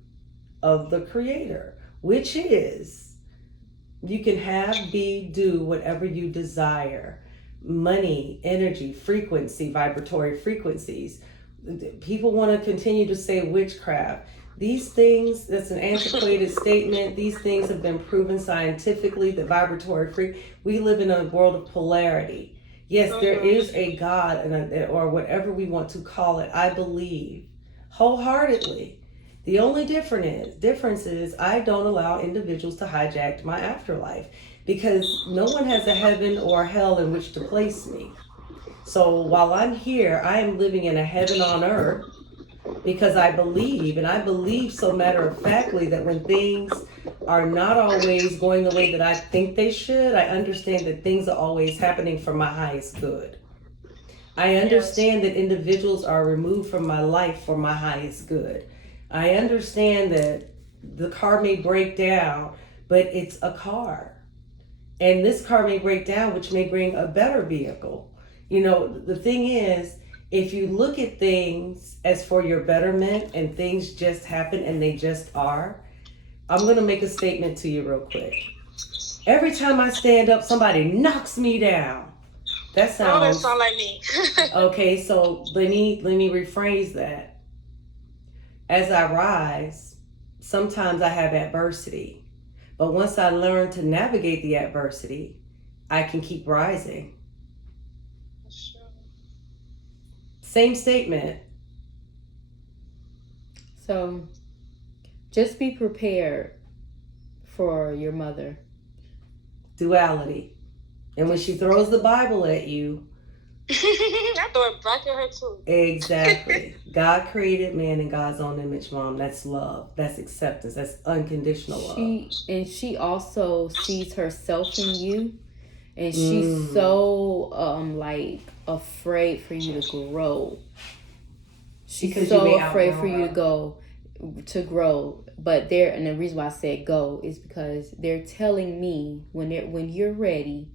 of the Creator, which is you can have, be, do whatever you desire. Money, energy, frequency, vibratory frequencies. People want to continue to say witchcraft. These things, that's an antiquated statement. These things have been proven scientifically that we live in a world of polarity. Yes, there is a God, or whatever we want to call it. I believe wholeheartedly The only difference is I don't allow individuals to hijack my afterlife because no one has a heaven or a hell in which to place me. So while I'm here, I am living in a heaven on earth because I believe, and I believe so matter of factly that when things are not always going the way that I think they should, I understand that things are always happening for my highest good. I understand that individuals are removed from my life for my highest good. I understand that the car may break down, but it's a car. And this car may break down, which may bring a better vehicle. You know, the thing is, if you look at things as for your betterment and things just happen and they just are, I'm going to make a statement to you real quick. Every time I stand up, somebody knocks me down. That sounds like me. Okay, so let me rephrase that. As I rise, sometimes I have adversity. But once I learn to navigate the adversity, I can keep rising. Sure. Same statement. So just be prepared for your mother. Duality. And when she throws the Bible at you, I throw it back at her too. Exactly. God created man in God's own image, Mom. That's love. That's acceptance. That's unconditional love. She also sees herself in you, and she's so like afraid for you to grow. She's so afraid for you to grow. But and the reason why I said go is because they're telling me when you're ready,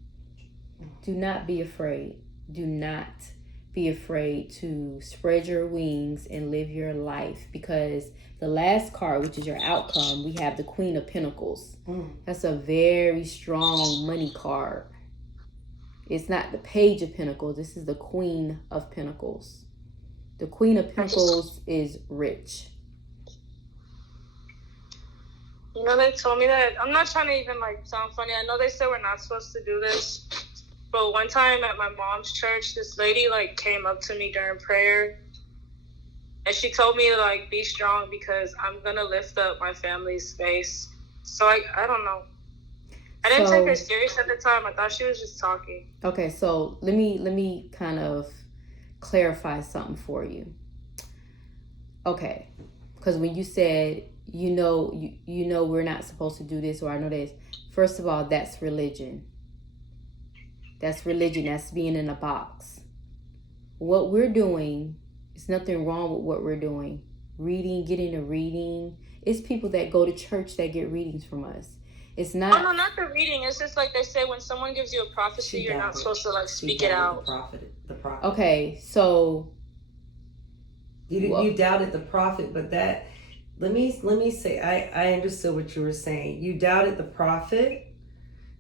do not be afraid. Do not be afraid to spread your wings and live your life, because the last card, which is your outcome, we have the Queen of Pentacles. That's a very strong money card. It's not the Page of Pentacles. This is the Queen of Pentacles. The Queen of Pentacles is rich. You know, they told me that. I'm not trying to even sound funny. I know they said we're not supposed to do this. But one time at my mom's church, this lady came up to me during prayer, and she told me to be strong because I'm gonna lift up my family's space. So I don't know. I didn't take her serious at the time. I thought she was just talking. Okay, so let me kind of clarify something for you. Okay, because when you said you know we're not supposed to do this, or I know this. First of all, that's religion. That's religion. That's being in a box. What we're doing, there's nothing wrong with what we're doing. Getting a reading. It's people that go to church that get readings from us. It's not. Oh, no, not the reading. It's just they say when someone gives you a prophecy, you're not supposed to speak it out. The prophet. Okay, so you doubted the prophet, but that let me say I understood what you were saying. You doubted the prophet.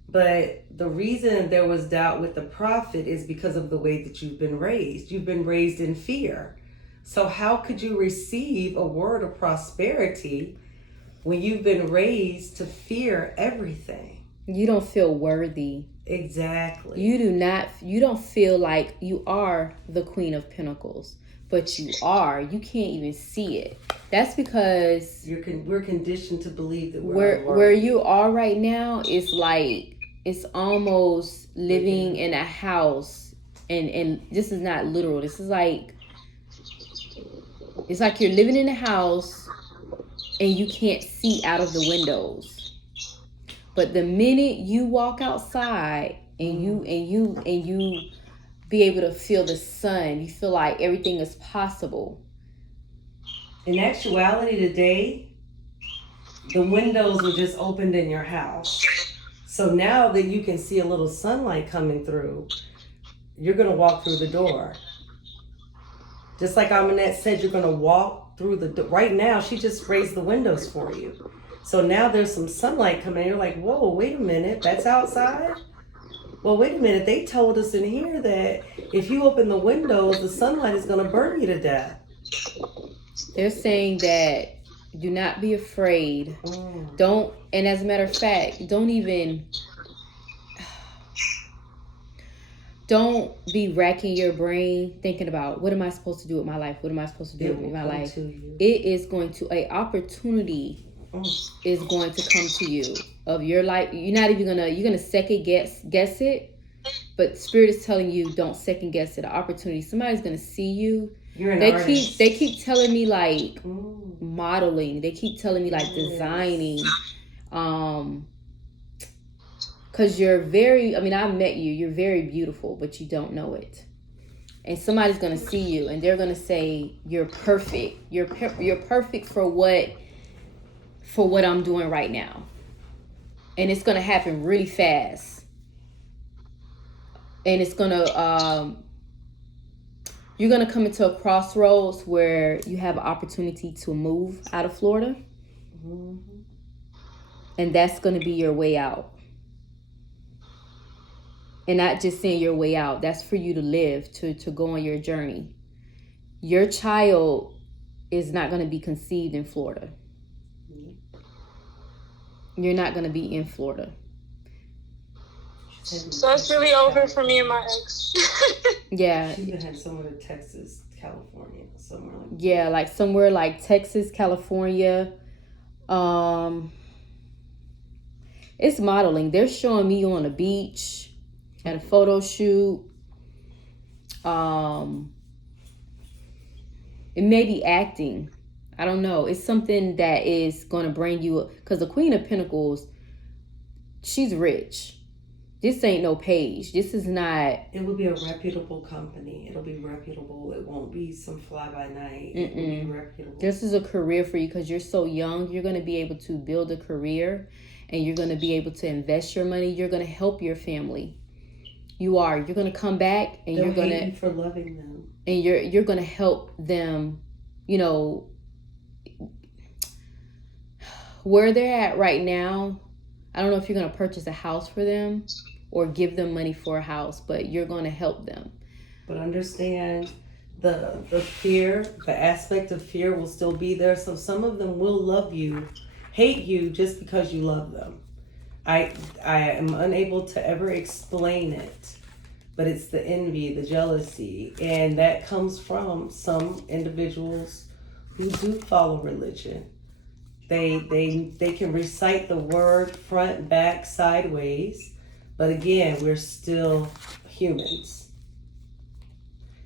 But the reason there was doubt with the prophet is because of the way that you've been raised. You've been raised in fear. So how could you receive a word of prosperity when you've been raised to fear everything? You don't feel worthy. Exactly. You don't feel like you are the Queen of Pentacles, but you are. You can't even see it. That's because we're conditioned to believe that where you are right now is it's almost living in a house, and this is not literal. This is it's like you're living in a house and you can't see out of the windows. But the minute you walk outside and you be able to feel the sun, you feel like everything is possible. In actuality today, the windows were just opened in your house. So now that you can see a little sunlight coming through, you're going to walk through the door. Just like Aminette said, you're going to walk through the door. Right now, she just raised the windows for you. So now there's some sunlight coming in. You're like, whoa, wait a minute, that's outside? Well, wait a minute, they told us in here that if you open the windows, the sunlight is going to burn you to death. They're saying that do not be afraid. Don't, and as a matter of fact, don't even, don't be racking your brain thinking about what am I supposed to do with my life? What am I supposed to do with my life? It is going to a opportunity is going to come to you of your life. You're not even gonna you're gonna second guess it, but Spirit is telling you don't second guess it. An opportunity. Somebody's gonna see you. You're an artist. They keep telling me like modeling. They keep telling me like designing. Because you're very, I mean, I met you. You're very beautiful, but you don't know it. And somebody's going to see you and they're going to say, you're perfect. You're perfect for what I'm doing right now. And it's going to happen really fast. And it's going to, you're going to come into a crossroads where you have an opportunity to move out of Florida. Mm-hmm. And that's going to be your way out. And not just saying your way out. That's for you to live, to go on your journey. Your child is not going to be conceived in Florida. You're not going to be in Florida. So it's really over for me and my ex. Yeah. She even had somewhere in Texas, California, somewhere like that. Yeah, like somewhere like Texas, California. It's modeling. They're showing me on a beach. At a photo shoot. It may be acting. I don't know. It's something that is going to bring you, because the Queen of Pentacles, she's rich. This ain't no page. This is not. It will be a reputable company. It'll be reputable. It won't be some fly by night. It will be reputable. This is a career for you because you're so young. You're going to be able to build a career and you're going to be able to invest your money. You're going to help your family. You are. You're going to come back and They'll you're going to hate you for loving them. And you're going to help them, you know, where they're at right now. I don't know if you're going to purchase a house for them or give them money for a house, but you're going to help them. But understand the fear, the aspect of fear will still be there. So some of them will love you, hate you just because you love them. I am unable to ever explain it, but it's the envy, the jealousy, and that comes from some individuals who do follow religion. They can recite the word front, back, sideways, but again, we're still humans.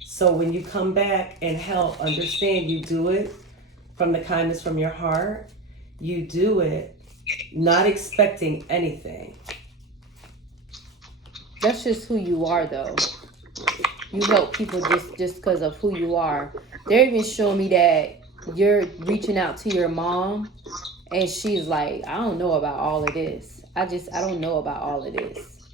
So when you come back and help, understand you do it from the kindness from your heart. You do it not expecting anything. That's just who you are, though. You help people just because of who you are. They're even showing me that you're reaching out to your mom, and she's like, I don't know about all of this. I don't know about all of this.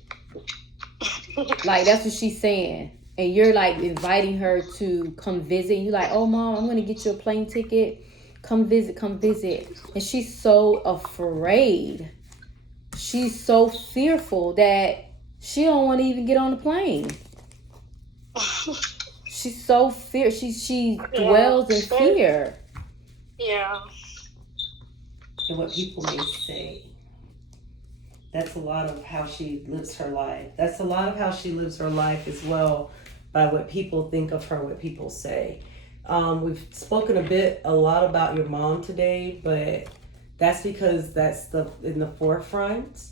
Like, that's what she's saying. And you're like inviting her to come visit. You're like, oh, Mom, I'm going to get you a plane ticket. Come visit. And she's so afraid. She's so fearful that she don't want to even get on the plane. She's so she dwells in fear. Yeah. And what people may say. That's a lot of how she lives her life. That's a lot of how she lives her life as well, by what people think of her, what people say. We've spoken a lot about your mom today, but that's because that's in the forefront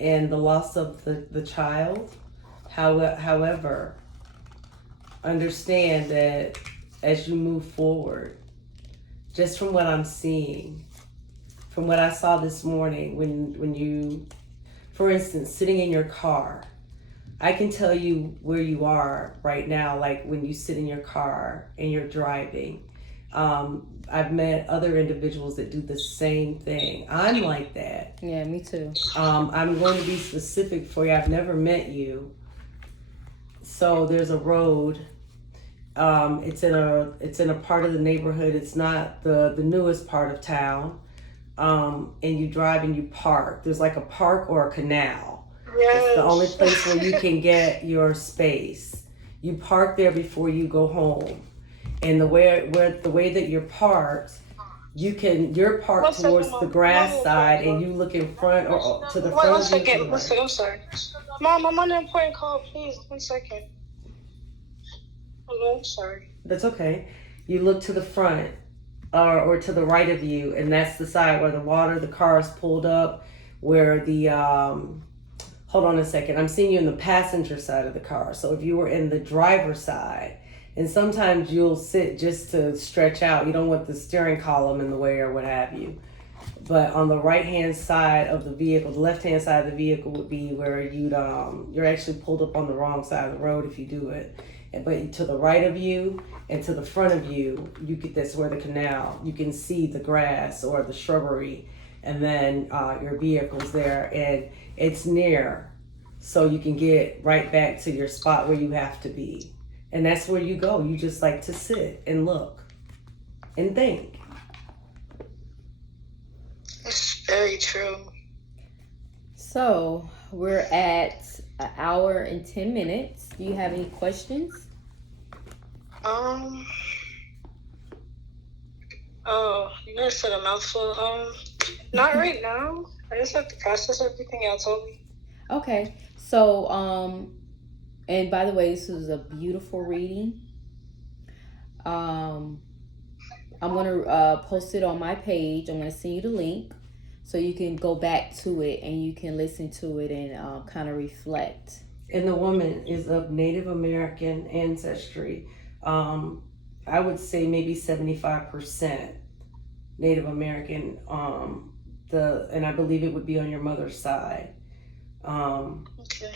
and the loss of the child. However, understand that as you move forward, just from what I'm seeing, from what I saw this morning, when you, for instance, sitting in your car, I can tell you where you are right now, like when you sit in your car and you're driving. I've met other individuals that do the same thing. I'm like that. Yeah, me too. I'm going to be specific for you. I've never met you. So there's a road. It's in a part of the neighborhood. It's not the newest part of town. And you drive and you park. There's like a park or a canal. Yes. It's the only place where you can get your space. You park there before you go home. And the way that you're parked, you're parked towards the grass side and you look in front or to the front. Wait, one of you. second. One second. I'm sorry. Mom, I'm on an important call. Please, 1 second. Hello, I'm sorry. That's okay. You look to the front or to the right of you, and that's the side where the car is pulled up, where the, hold on a second. I'm seeing you in the passenger side of the car. So if you were in the driver's side, and sometimes you'll sit just to stretch out. You don't want the steering column in the way or what have you. But on the right-hand side of the vehicle, the left-hand side of the vehicle would be where you're actually pulled up on the wrong side of the road if you do it. But to the right of you and to the front of you, that's where the canal, you can see the grass or the shrubbery, and then your vehicle's there, and it's near, so you can get right back to your spot where you have to be. And that's where you go. You just like to sit and look and think. That's very true. So we're at 1 hour and 10 minutes. Do you have any questions? Oh, you guys said a mouthful. Not right now. I just have to process everything y'all told me. Okay. So, and by the way, this was a beautiful reading. I'm gonna post it on my page. I'm gonna send you the link so you can go back to it and you can listen to it and kind of reflect. And the woman is of Native American ancestry. I would say maybe 75% Native American. And I believe it would be on your mother's side. Okay.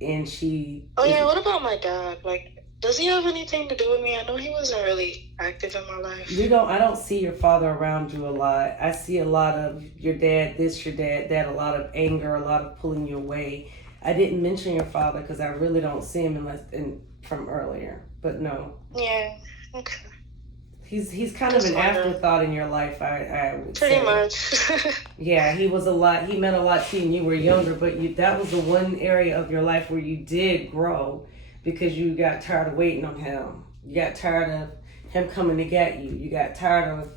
And she. Oh yeah. What about my dad? Like, does he have anything to do with me? I know he wasn't really active in my life. I don't see your father around you a lot. I see a lot of your dad, your dad, that, a lot of anger, a lot of pulling you away. I didn't mention your father because I really don't see him from earlier. But no. Yeah. Okay. He's kind of an afterthought in your life, I would Pretty say. much. Yeah, he was a lot. He meant a lot to you when you were younger, but that was the one area of your life where you did grow because you got tired of waiting on him. You got tired of him coming to get you. You got tired of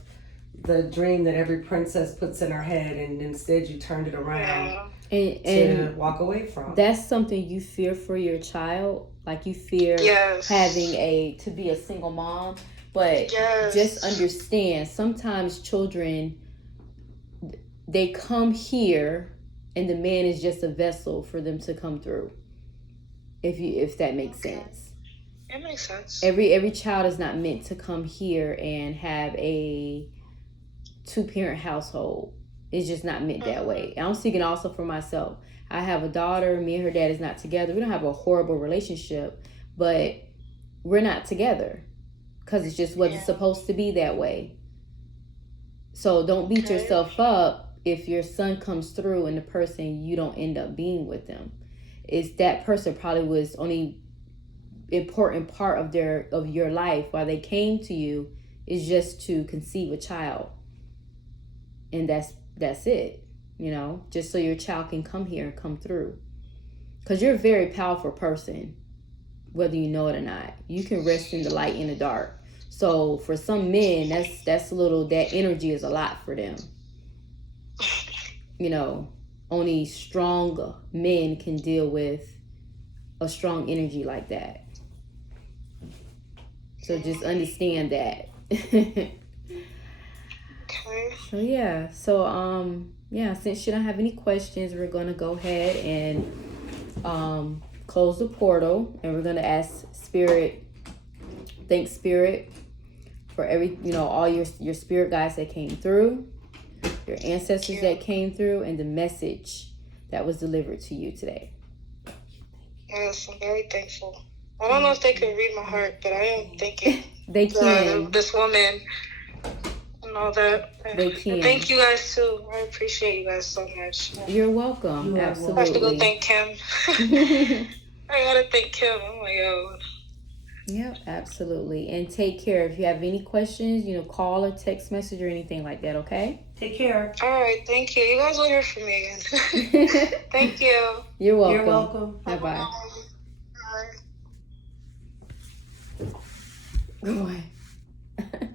the dream that every princess puts in her head, and instead you turned it around to walk away from. That's something you fear for your child. Like you fear having to be a single mom. But just understand, sometimes children, they come here and the man is just a vessel for them to come through. If that makes sense. It makes sense. Every child is not meant to come here and have a 2-parent household. It's just not meant that way. I'm speaking also for myself. I have a daughter. Me and her dad is not together. We don't have a horrible relationship, but we're not together. Because it just wasn't supposed to be that way. So don't beat yourself up if your son comes through and the person you don't end up being with them. It's that person probably was only important part of your life while they came to you is just to conceive a child. And that's it. Just so your child can come here and come through. Because you're a very powerful person. Whether you know it or not, you can rest in the light in the dark. So for some men, that's a little, that energy is a lot for them. Only strong men can deal with a strong energy like that. So just understand that. Okay. So yeah. So since you don't have any questions, we're gonna go ahead and close the portal, and we're going to ask Spirit, thank Spirit for all your spirit guides that came through, your ancestors that came through, and the message that was delivered to you today. Yes, I'm very thankful. I don't know if they can read my heart, but I am thinking they can. This woman and all that. They can. And thank you guys too. I appreciate you guys so much. You're welcome. Absolutely. I have to go thank Kim. I gotta thank Kim. Oh my God. Yeah, absolutely. And take care. If you have any questions, call or text message or anything like that, okay? Take care. All right, thank you. You guys will hear from me again. Thank you. You're welcome. You're welcome. Bye-bye. Bye. Bye.